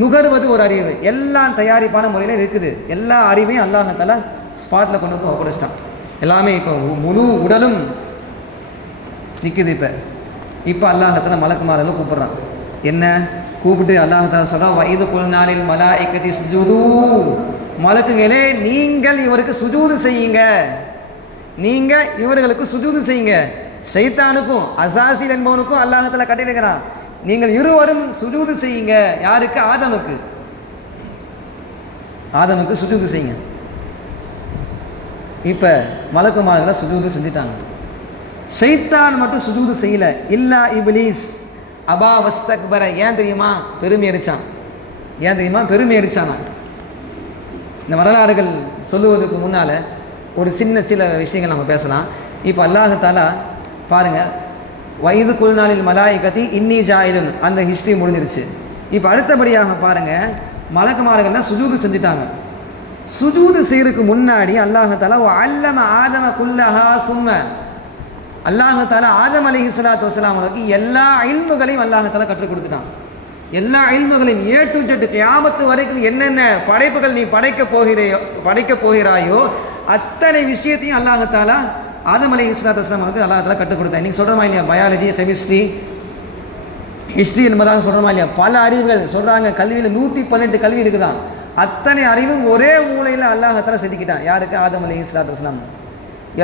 நுகர்வது ஒரு அறிவு, எல்லாம் தயாரிப்பான முறையில் இருக்குது. எல்லா அறிவையும் அல்லாஹாலா ஸ்பாட்டில் கொண்டு வந்து ஒப்படைச்சிட்டான். எல்லாமே இப்போ முழு உடலும் நிற்குது. இப்போ அல்லாஹாலா மலக்குமார்கள் கூப்பிட்றான். என்ன கூப்பிட்டு அல்லாஹாலா சொல்கிறான், வயது குல்நாளில் மலாயிக்கத்தி சுஜூது, மலக்குகளே நீங்கள் இவருக்கு சுஜூது செய்யுங்க, நீங்கள் இவர்களுக்கு சுஜூது செய்யுங்க. ஷைத்தானுக்கும் அசாசில் என்பவனுக்கும் அல்லாஹாலா கட்டளையிடுகிறான், நீங்கள் இருவரும் சுஜூது செய்யுங்க. யாருக்கு? ஆதமுக்கு சுஜூது செய்யுங்க. இப்போ மலக்குமார்களை சுஜூது செஞ்சுட்டாங்க. ஷைத்தான் மட்டும் சுஜூது செய்யல. இல்லா இப்லீஸ் அபா வஸ்தக்பர. ஏன் தெரியுமா? பெருமை அடிச்சானா. இந்த வரலாறுகள் சொல்லுவதற்கு முன்னால் ஒரு சில விஷயங்கள் நம்ம பேசலாம். இப்போ அல்லாஹாலா பாருங்கள், வயது குல்நாளில் மலாயிக்கத்தி இன்னி ஜாயிலுன், அந்த ஹிஸ்ட்ரி முடிஞ்சிருச்சு. இப்போ அடுத்தபடியாக பாருங்கள், மலக்குமார்கள்லாம் சுஜூது செஞ்சுட்டாங்க. சுஜூது செய்யறதுக்கு முன்னாடி அல்லாஹாலா அல்லம ஆதம குல்லஹா சும்ம, அல்லாஹாலா ஆதம் அலைஹிஸ்ஸலாத்து வஸ்ஸலாம் அவங்களுக்கு எல்லா இல்முகளையும் அல்லாஹாலா கற்றுக் கொடுத்துட்டான். எல்லா இல்முகளையும் A to Z கியாமத்து வரைக்கும் என்னென்ன படைப்புகள் நீ படைக்க போகிறாயோ அத்தனை விஷயத்தையும் அல்லாஹாலா ஆதம் அலைஹிஸ்ஸலாத்து வஸ்ஸலாம் அவங்களுக்கு அல்லாஹாலா கற்றுக் கொடுத்தான். நீங்கள் சொல்கிறோமா இல்லையா? பயாலஜி, கெமிஸ்ட்ரி, ஹிஸ்ட்ரி என்பதாக சொல்கிறோமா இல்லையா? பல அறிவுகள் சொல்கிறாங்க. கல்வியில் 118 கல்வி இருக்குதான். அத்தனை அறிவும் ஒரே மூலையில் அல்லாஹாலா செதுக்கிட்டான். யாருக்கு? ஆதம் அலைஹிஸ்ஸலாத்து வஸ்ஸலாம்.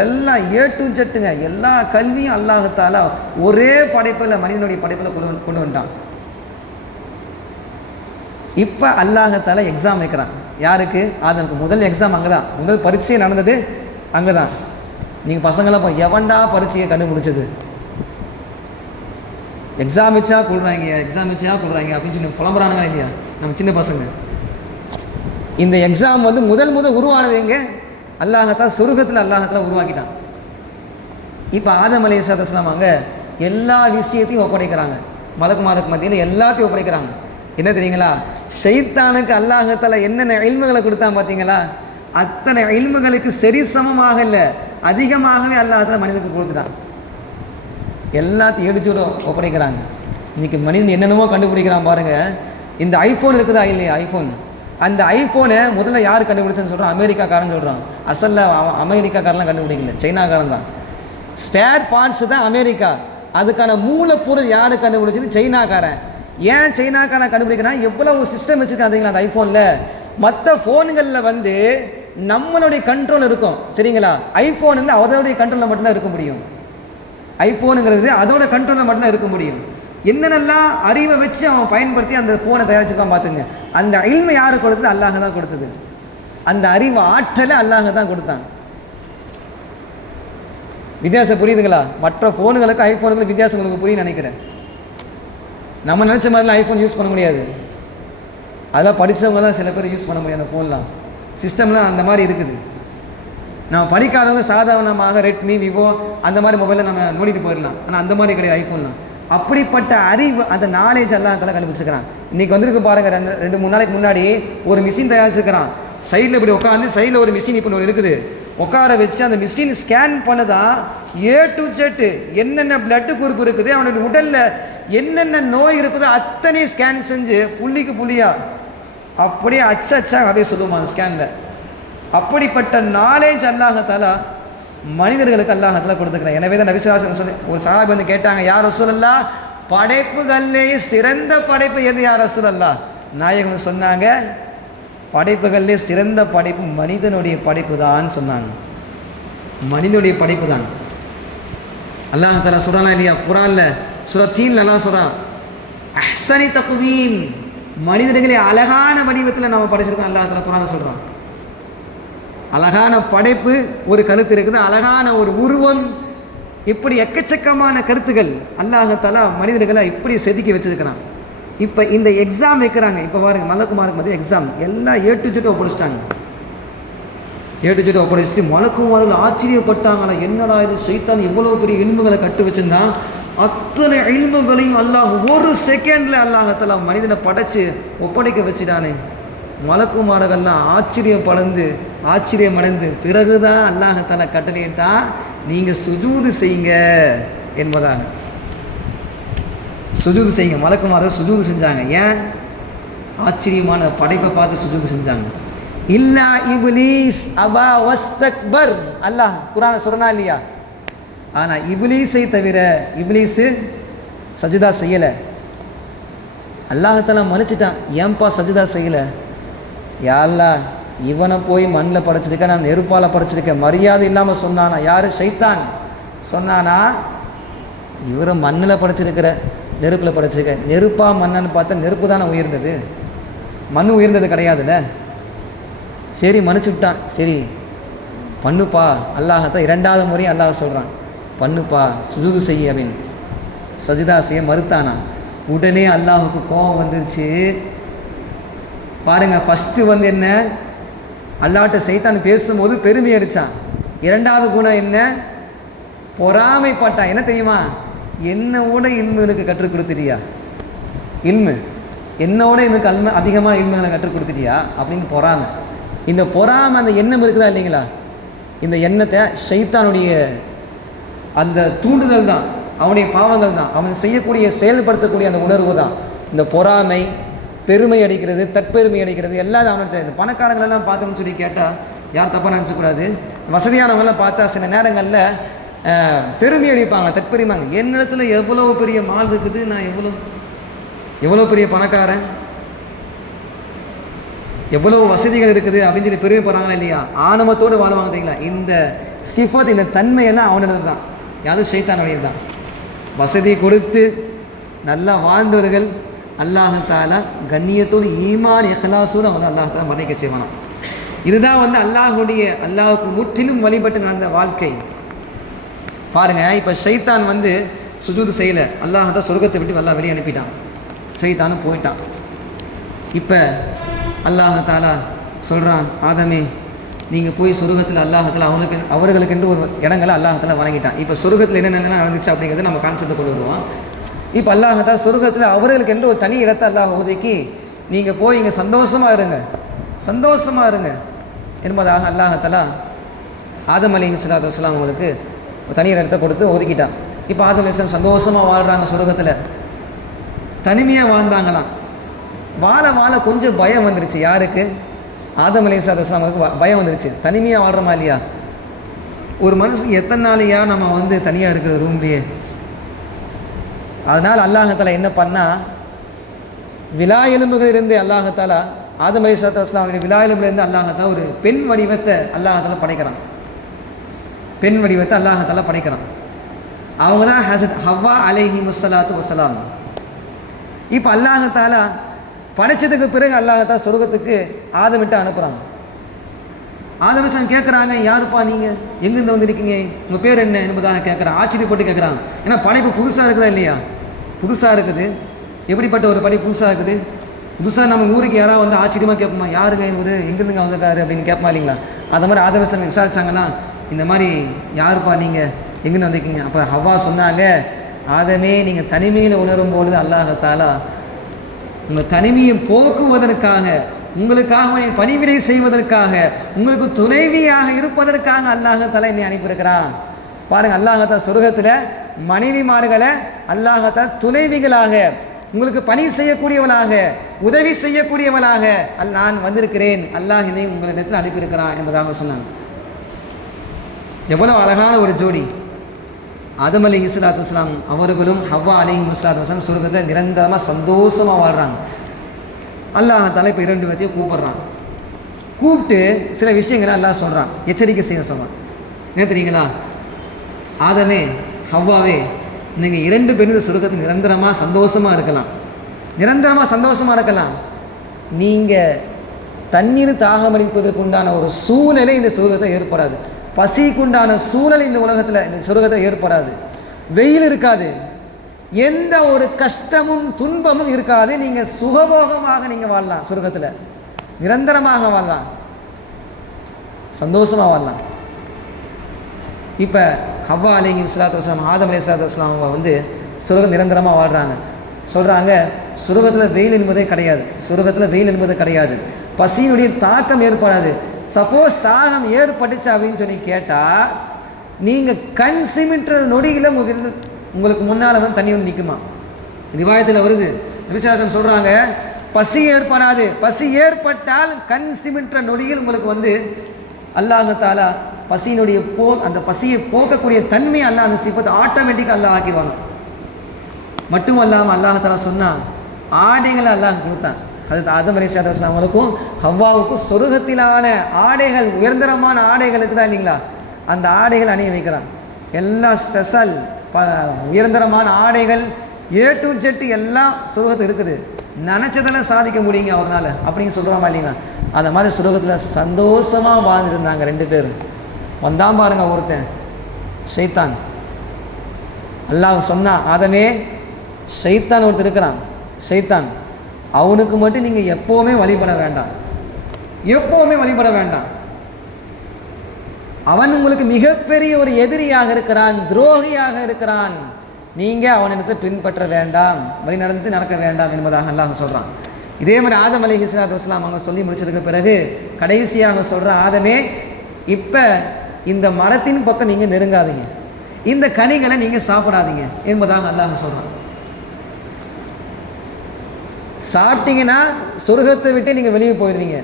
எல்லாம் A to Z, எல்லா கல்வியும் அல்லாஹாலா ஒரே படைப்பில், மனிதனுடைய படைப்பில் கொண்டு வந்துட்டான். இப்போ அல்லாஹாலா எக்ஸாம் வைக்கிறான். யாருக்கு? ஆதமுக்கு. முதல் எக்ஸாம் அங்கே தான், முதல் பரீட்சை நடந்தது அங்கே தான். நீங்கள் பசங்களாம் எவன்டா பரீட்சையை கண்டுபிடிச்சது? எக்ஸாம் வச்சா கொள்றாங்க அப்படின்னு சொல்லி புலம்புறானுங்க இல்லையா நம்ம சின்ன பசங்க. இந்த எக்ஸாம் வந்து முதல் உருவானது எங்கே? அல்லாஹாலா சொர்க்கத்தில் அல்லாஹாலா உருவாக்கிட்டான். இப்போ ஆதம் அலைஹிஸ்ஸலாத்து வஸ்ஸலாம் அங்கே எல்லா விஷயத்தையும் ஒப்படைக்கிறாங்க. மலக்குமாருக்கு மத்தியில் எல்லாத்தையும் ஒப்படைக்கிறாங்க. என்ன தெரியுங்களா? ஷைத்தானுக்கு அல்லாஹாலா என்னென்ன இல்முகளை கொடுத்தான் பார்த்தீங்களா? அத்தனை இல்முகளுக்கு சரி சமமாக இல்லை, அதிகமாகவே அல்லாஹாலா மனிதனுக்கு கொடுத்துட்டான். எல்லாத்தையும் எடுத்து ஒப்படைக்கிறாங்க. இன்றைக்கி மனிதன் என்னென்னமோ கண்டுபிடிக்கிறான் பாருங்கள். இந்த ஐஃபோன் இருக்குதா இல்லையா? அந்த ஐஃபோனை முதல்ல யார் கண்டுபிடிச்சேன்னு சொல்கிறான்? அமெரிக்காக்காரன் சொல்கிறான். அசலில் அமெரிக்காக்காரெலாம் கண்டுபிடிக்கல, சைனாக்காரன் தான். ஸ்பேர் பார்ட்ஸு தான் அமெரிக்கா, அதுக்கான மூலப்பொருள் யார் கண்டுபிடிச்சது? சைனாக்காரன். ஏன் சைனாக்காரன் கண்டுபிடிக்கிறான்? எவ்வளோ சிஸ்டம் வச்சுருக்காங்க அந்த ஐஃபோனில். மற்ற ஃபோன்களில் வந்து நம்மளுடைய கண்ட்ரோல் இருக்கும், சரிங்களா? ஐஃபோன் வந்து அவருடைய கண்ட்ரோலில் மட்டும்தான் இருக்க முடியும். ஐஃபோனுங்கிறது அதோட கண்ட்ரோலில் மட்டும்தான் இருக்க முடியும். என்னென்னலாம் அறிவை வச்சு அவன் பயன்படுத்தி அந்த ஃபோனை தயாரிச்சுப்பான் பார்த்துங்க. அந்த இல்மை யாரு கொடுத்தது? அல்லாஹ் தான் கொடுத்தது. அந்த அறிவு ஆற்றலை அல்லாஹ் தான் கொடுத்தான். வித்தியாசம் புரியுதுங்களா? மற்ற ஃபோனுகளுக்கு ஐஃபோனுக்கு வித்தியாசம் உங்களுக்கு புரியும் நினைக்கிறேன். நம்ம நினச்ச மாதிரிலாம் ஐஃபோன் யூஸ் பண்ண முடியாது. அதெல்லாம் படித்தவங்க தான் சில பேர் யூஸ் பண்ண முடியாது. அந்த ஃபோன்லாம் சிஸ்டம்லாம் அந்த மாதிரி இருக்குது. நம்ம படிக்காதவங்க சாதாரணமாக ரெட்மி, விவோ அந்த மாதிரி மொபைலில் நம்ம நோண்டிட்டு போயிடலாம். ஆனால் அந்த மாதிரி கிடையாது ஐஃபோன்லாம். அப்படிப்பட்ட அறிவு, அந்த நாலேஜ் எல்லாம் அதெல்லாம் கண்டுபிடிச்சிக்கிறான். இன்றைக்கி வந்திருக்கு பாருங்கள், 2-3 நாளைக்கு முன்னாடி ஒரு மிஷின் தயாரிச்சிருக்கிறான். சைடில் இப்படி உட்காந்து சைடில் ஒரு மிஷின் இப்போ இருக்குது, உட்கார வச்சு அந்த மிஷின் ஸ்கேன் பண்ணதா A to Z என்னென்ன பிளட்டு குரூப் இருக்குது, அவனுடைய உடலில் என்னென்ன நோய் இருக்குதோ அத்தனை ஸ்கேன் செஞ்சு புள்ளிக்கு புள்ளியா அப்படியே அச்சா அப்படியே சொல்லுவோம் அந்த ஸ்கேனில். அப்படிப்பட்ட நாலேஜ் அல்லாஹ்தாலா மனிதர்களுக்கு அல்லாஹ்தாலா கொடுத்துக்கிறான். எனவே தான் நபி ஸல்லல்லாஹு அலைஹி வஸல்லம் சொல்லி ஒரு சஹாபி வந்து கேட்டாங்க, யா ரசூலல்லாஹ், படைப்புகள்லேயே சிறந்த படைப்பு எது யா ரசூலல்லாஹ்? நாயகம் சொன்னாங்க, படைப்புகள்லேயே சிறந்த படைப்பு மனிதனுடைய படைப்பு தான் சொன்னாங்க. மனிதனுடைய படைப்பு தான். அல்லாஹ்தாலா சொல்றானா இல்லையா குர்ஆன்ல? சூரா தீன்லலாம் சொல்றான், அஹ்ஸனி தக்வீம், மனிதர்களை அழகான வடிவத்தில் நம்ம படைச்சிருக்கோம். அல்லாஹ்தாலா குர்ஆன்ல சொல்றான். அழகான படைப்பு ஒரு கருத்து இருக்குது, அழகான ஒரு உருவம், இப்படி எக்கச்சக்கமான கருத்துக்கள் அல்லாஹ்தாலா மனிதர்களை இப்படி செதுக்கி வச்சிருக்கிறான். இப்போ இந்த எக்ஸாம் வைக்கிறாங்க. இப்போ பாருங்க, மலக்குமாருக்கு மத்திய எக்ஸாம் எல்லாம் A to Z ஒப்படைச்சிட்டாங்க. A to Z ஒப்படைச்சிட்டு மலக்குமார்கள் ஆச்சரியப்பட்டாங்களா, என்னடா இது, ஷைத்தான் இவ்வளோ பெரிய இல்முகளை கட்டு வச்சிருந்தா அத்தனை இல்முகளையும் அல்லாஹ் ஒரு செகண்டில் அல்லாஹ்தாலா மனிதனை படைச்சு ஒப்படைக்க வச்சுட்டானே. மலக்குமார்கள்லாம் ஆச்சரியமடைந்து பிறகுதான் அல்லாஹ்தாலா கட்டளையிட்டா நீங்கள் சுஜூது செய்யுங்க என்பதாக. சுஜூது செய்யுங்க. மலக்குமார்கள் சுஜூது செஞ்சாங்க. ஏன்? ஆச்சரியமான படைப்பை பார்த்து சுஜூது செஞ்சாங்க. இல்லா இப்லீஸ் அபா வஸ்தக்பர், அல்லாஹ் குர்ஆன் சொல்றனா இல்லையா? ஆனால் இப்லீஸை தவிர, இப்லீஸு சஜிதா செய்யலை. அல்லாஹ்தாலா மன்னிச்சிட்டான். ஏன்பா சஜிதா செய்யலை? யா அல்லாஹ், இவனை போய் மண்ணில் படைச்சிருக்கேன், நான் நெருப்பால் படைச்சிருக்கேன், மரியாதை இல்லாமல் சொன்னானா? யார்? ஷைத்தான் சொன்னானா? இவரை மண்ணில் படைச்சிருக்கிற, நெருப்பில் படைச்சிருக்க. நெருப்பா மண்ணன்னு பார்த்தா நெருப்பு தானே உயர்ந்தது, மண் உயர்ந்தது கிடையாதுல்ல. சரி மன்னிச்சுட்டான். சரி பண்ணுப்பா. அல்லாஹத்தான் 2வது முறையும் அல்லாஹ் சொல்கிறான், பண்ணுப்பா சுஜூது செய்ய அப்படின்னு. சஜிதா செய்ய மறுத்தானா? உடனே அல்லாஹுக்கு கோபம் வந்துருச்சு. பாருங்கள், ஃபஸ்ட்டு வந்து என்ன, அல்லாஹ்ட்ட சைத்தான் பேசும்போது பெருமை அடித்தான். 2வது குணம் என்ன? பொறாமைப்பட்டான். என்ன தெரியுமா? என்னோட இல்மு எனக்கு கற்றுக் கொடுத்துட்டியா, இல்மு என்னோட எனக்கு அதிகமாக இல்முகளை கற்றுக் கொடுத்துட்டியா அப்படின்னு பொறாமை. இந்த பொறாமை, அந்த எண்ணம் இருக்குதா இல்லைங்களா? இந்த எண்ணத்தை ஷைத்தானுடைய அந்த தூண்டுதல் தான், அவனுடைய பாவங்கள் தான், அவன் செய்யக்கூடிய செயல்படுத்தக்கூடிய அந்த உணர்வு தான் இந்த பொறாமை. பெருமை அடிக்கிறது, தற்பெருமை அடிக்கிறது, எல்லாம் அவனுக்கு தெரியுது. பணக்காரங்களெல்லாம் பார்த்தோம்னு சொல்லி கேட்டால் யார் தப்பாக நினச்சக்கூடாது. வசதியானவங்களாம் பார்த்தா சில நேரங்களில் பெருமை அடிப்பாங்க, தற்பெருமாங்க. என்னிடத்துல எவ்வளோ பெரிய மால் இருக்குது, நான் எவ்வளோ பெரிய பணக்காரன், எவ்வளோ வசதிகள் இருக்குது அப்படின்னு சொல்லி பெருமை போகிறாங்களா இல்லையா? ஆணவத்தோடு வாழ்வாங்க தெரியுங்களா? இந்த சிஃபத், இந்த தன்மையெல்லாம் அவனது தான், யாரும் ஷைத்தானுடையது தான். வசதி கொடுத்து நல்லா வாழ்ந்தவர்கள் அல்லாஹ்தாலா கண்ணியத்தோடு ஈமான் இஹ்லாஸோடு அவங்க அல்லாஹ்தாலா மன்னிக்க செய்வானாம். இதுதான் வந்து அல்லாஹுக்கு முற்றிலும் வழிபட்டு நடந்த வாழ்க்கை. பாருங்கள், இப்போ ஷைத்தான் வந்து சுஜூது செய்யலை, அல்லாஹ்தான் சொர்க்கத்தை விட்டு அல்லாஹ் வெளியே அனுப்பிட்டான், ஷைத்தானும் போயிட்டான். இப்போ அல்லாஹ்தாலா சொல்கிறான், ஆதமே நீங்கள் போய் சொர்க்கத்தில் அல்லாஹ்தாலா அவர்களுக்கென்று ஒரு இடங்களை அல்லாஹ்தாலா வழங்கிட்டான். இப்போ சொர்க்கத்தில் என்னென்ன நடந்துச்சு அப்படிங்கிறத நம்ம கான்செப்டை கொண்டு வருவோம். இப்போ அல்லாஹ்தாலா சொர்க்கத்தில் அவர்களுக்கென்று ஒரு தனி இடத்தை அல்லாஹ் ஒதுக்கி, நீங்கள் போய் இங்கே சந்தோஷமாக இருங்க என்பதாக அல்லாஹ்தாலா ஆதம் அலைஹிஸ்ஸலாத்து வஸ்ஸலாம் அவங்களுக்கு தனி இடத்தை கொடுத்து ஒதுக்கிட்டான். இப்போ ஆதம் அலைஹிஸ்ஸலாம் சந்தோஷமாக வாழ்கிறாங்க சொர்க்கத்தில், தனிமையாக வாழ்ந்தாங்களாம். வாழ கொஞ்சம் பயம் வந்துருச்சு. யாருக்கு? ஆதம் அலைஹிஸ்ஸலாத்து வஸ்ஸலாமுக்கு பயம் வந்துருச்சு. தனிமையாக வாழ்கிறோமா இல்லையா? ஒரு மனுஷன் எத்தனை நாளையா நம்ம வந்து தனியாக இருக்கிற ரூம்லேயே. அதனால் அல்லாஹ்தாலா என்ன பண்ணால், விலா எலும்புகளிலிருந்து அல்லாஹ்தாலா ஆதம் அலைஹிஸ்ஸலாத்து வஸ்ஸலாமுடைய விலா எலும்புலேருந்து அல்லாஹ்தாலா ஒரு பெண் வடிவத்தை அல்லாஹ்தாலா படைக்கிறான். அவங்க தான் ஹஸரத் ஹவ்வா அலைஹிமுஸ்ஸலாத்து வஸலாம். இப்போ அல்லாஹ் தஆலா படைச்சதுக்கு பிறகு அல்லாஹ் தஆலா சொர்க்கத்துக்கு ஆதமிட்ட அனுப்புகிறாங்க. ஆதம் அலைஹிஸ்ஸலாம் கேட்குறாங்க, யாருப்பா நீங்கள், எங்கேருந்து வந்திருக்கீங்க, உங்கள் பேர் என்ன என்பதாக கேட்குறாங்க. ஆச்சரியப்பட்டு கேட்குறாங்க. ஏன்னா படைப்பு புதுசாக இருக்குதா இல்லையா? புதுசாக இருக்குது. எப்படிப்பட்ட ஒரு படைப்பு புதுசாக இருக்குது? புதுசாக நம்ம ஊருக்கு யாராவது வந்து ஆச்சரியமாக கேட்போமா, யாருங்க இவர், எங்கேருந்துங்க வந்திருக்காரு அப்படின்னு கேட்போமா இல்லைங்களா? அது மாதிரி ஆதம் அலைஹிஸ்ஸலாம் விசாரிச்சாங்கன்னா, இந்த மாதிரி யாருப்பா நீங்கள், எங்கேருந்து வந்திருக்கீங்க? அப்போ ஹவ்வா சொன்னாங்க, ஆதமே நீங்கள் தனிமையில் உணரும் பொழுது அல்லாஹ் தஆலா உங்கள் தனிமையை போக்குவதற்காக, உங்களுக்காக பணிவிடை செய்வதற்காக, உங்களுக்கு துணைவியாக இருப்பதற்காக அல்லாஹ் தஆலா என்னை அனுப்பியிருக்கிறான். பாருங்கள், அல்லாஹ் தஆலா சொர்க்கத்தில் மனைவிமார்களை அல்லாஹ் தஆலா துணைவிகளாக, உங்களுக்கு பணி செய்யக்கூடியவளாக, உதவி செய்யக்கூடியவளாக நான் வந்திருக்கிறேன், அல்லாஹ் என்னை உங்களிடத்தில் அனுப்பியிருக்கிறான் என்பதாக சொன்னாங்க. எவ்வளவு அழகான ஒரு ஜோடி. ஆதம் அலைஹிஸ்ஸலாத்து வஸ்ஸலாம் அவர்களும் ஹவ்வா அலைஹிஸ்ஸலாத்து வஸ்ஸலாம் சொர்க்கத்தில் நிரந்தரமாக சந்தோஷமாக வாழ்கிறாங்க. அல்லாஹ் தஆலா இப்போ 2 பேர்த்தையும் கூப்பிட்றான். கூப்பிட்டு சில விஷயங்களை அல்லாஹ் சொல்கிறான், எச்சரிக்கை செய்ய சொல்கிறான். என்ன தெரியுங்களா? ஆதமே, ஹவ்வாவே, நீங்கள் 2 பேரும் சொர்க்கத்தில் நிரந்தரமாக சந்தோஷமாக இருக்கலாம். நிரந்தரமாக சந்தோஷமாக இருக்கலாம். நீங்கள் தண்ணீர் தாகமளிப்பதற்கு உண்டான ஒரு சூழ்நிலை இந்த சொர்க்கத்தில் ஏற்படாது. பசிக்குண்டான சூழல் இந்த உலகத்தில், இந்த சொர்க்கத்தில் ஏற்படாது. வெயில் இருக்காது, எந்த ஒரு கஷ்டமும் துன்பமும் இருக்காது. நீங்கள் சுகபோகமாக நீங்கள் வாழலாம், சொர்க்கத்தில் நிரந்தரமாக வாழலாம், சந்தோஷமாக வாழலாம். இப்போ ஹவ்வா அலைஹிஸ்ஸலாத்து வஸ்ஸலாம், ஆதம் அலைஹிஸ்ஸலாத்து வஸ்ஸலாம் அவங்க வந்து சொர்க்கம் நிரந்தரமாக வாழ்கிறாங்க. சொல்கிறாங்க, சொர்க்கத்தில் வெயில் என்பதே கிடையாது, சொர்க்கத்தில் வெயில் என்பது கிடையாது, பசியினுடைய தாக்கம் ஏற்படாது. சப்போஸ் தாகம் ஏற்பட்டுச்சு அப்படின்னு சொல்லி கேட்டால், நீங்கள் கண் சிமிட்டுற நொடியில் உங்களுக்கு முன்னால் வந்து தண்ணி வந்து நிற்குமா? ரிவாயத்தில் வருது. நபி ஸல்லல்லாஹு அலைஹி வஸல்லம் சொல்கிறாங்க, பசி ஏற்படாது, பசி ஏற்பட்டால் கண் சிமிட்டுற நொடியில் உங்களுக்கு வந்து அல்லாஹ் தஆலா பசியினுடைய அந்த பசியை போக்கக்கூடிய தன்மை அல்லாஹ் அந்த சிஃபத்தை ஆட்டோமேட்டிக்காக அல்லாஹ் ஆக்கிவாங்க. மட்டும் அல்லாமல் அல்லாஹ் தஆலா சொன்னால் ஆடைகளை அல்லாஹ் கொடுத்தான். அது ஆதம் அலைஹிஸ்ஸலாத்து வஸ்ஸலாம் அவங்களுக்கும் ஹவ்வாவுக்கும் சொர்க்கத்திலான ஆடைகள், உயர்ந்தரமான ஆடைகளுக்கு தான் இல்லைங்களா, அந்த ஆடைகள் அணிய வைக்கிறான். எல்லாம் ஸ்பெஷல் உயர்ந்தரமான ஆடைகள், A to Z எல்லாம் சொர்க்கத்தில் இருக்குது. நினச்சதெல்லாம் சாதிக்க முடியுங்க அவரால் அப்படின்னு சொல்கிறாமா இல்லைங்களா? அந்த மாதிரி சொர்க்கத்தில் சந்தோஷமாக வாழ்ந்துருந்தாங்க 2 பேரும். வந்தான் பாருங்க ஒருத்தன், ஷைத்தான். அல்லாஹ் சொன்னா, ஆதமே, ஷைத்தான் ஒருத்தர் இருக்கிறான், ஷைத்தான், அவனுக்கு மட்டும் நீங்கள் எப்போவுமே வழிபட வேண்டாம், எப்போவுமே வழிபட வேண்டாம். அவன் உங்களுக்கு மிகப்பெரிய ஒரு எதிரியாக இருக்கிறான், துரோகியாக இருக்கிறான். நீங்கள் அவனிடத்தை பின்பற்ற வேண்டாம், வழி நடந்து நடக்க வேண்டாம் என்பதாக அல்லாஹ் சொல்கிறான். இதே மாதிரி ஆதம் அலைஹிஸ்ஸலாத்து வஸ்ஸலாம் அவங்க சொல்லி முடிச்சதுக்கு பிறகு கடைசியாக சொல்கிற, ஆதமே, இப்போ இந்த மரத்தின் பக்கம் நீங்கள் நெருங்காதீங்க, இந்த கனிகளை நீங்கள் சாப்பிடாதீங்க என்பதாக அல்லாஹ் சொல்கிறான். சாப்பிட்டீங்கன்னா சொர்க்கத்தை விட்டு நீங்கள் வெளியே போயிடுவீங்க,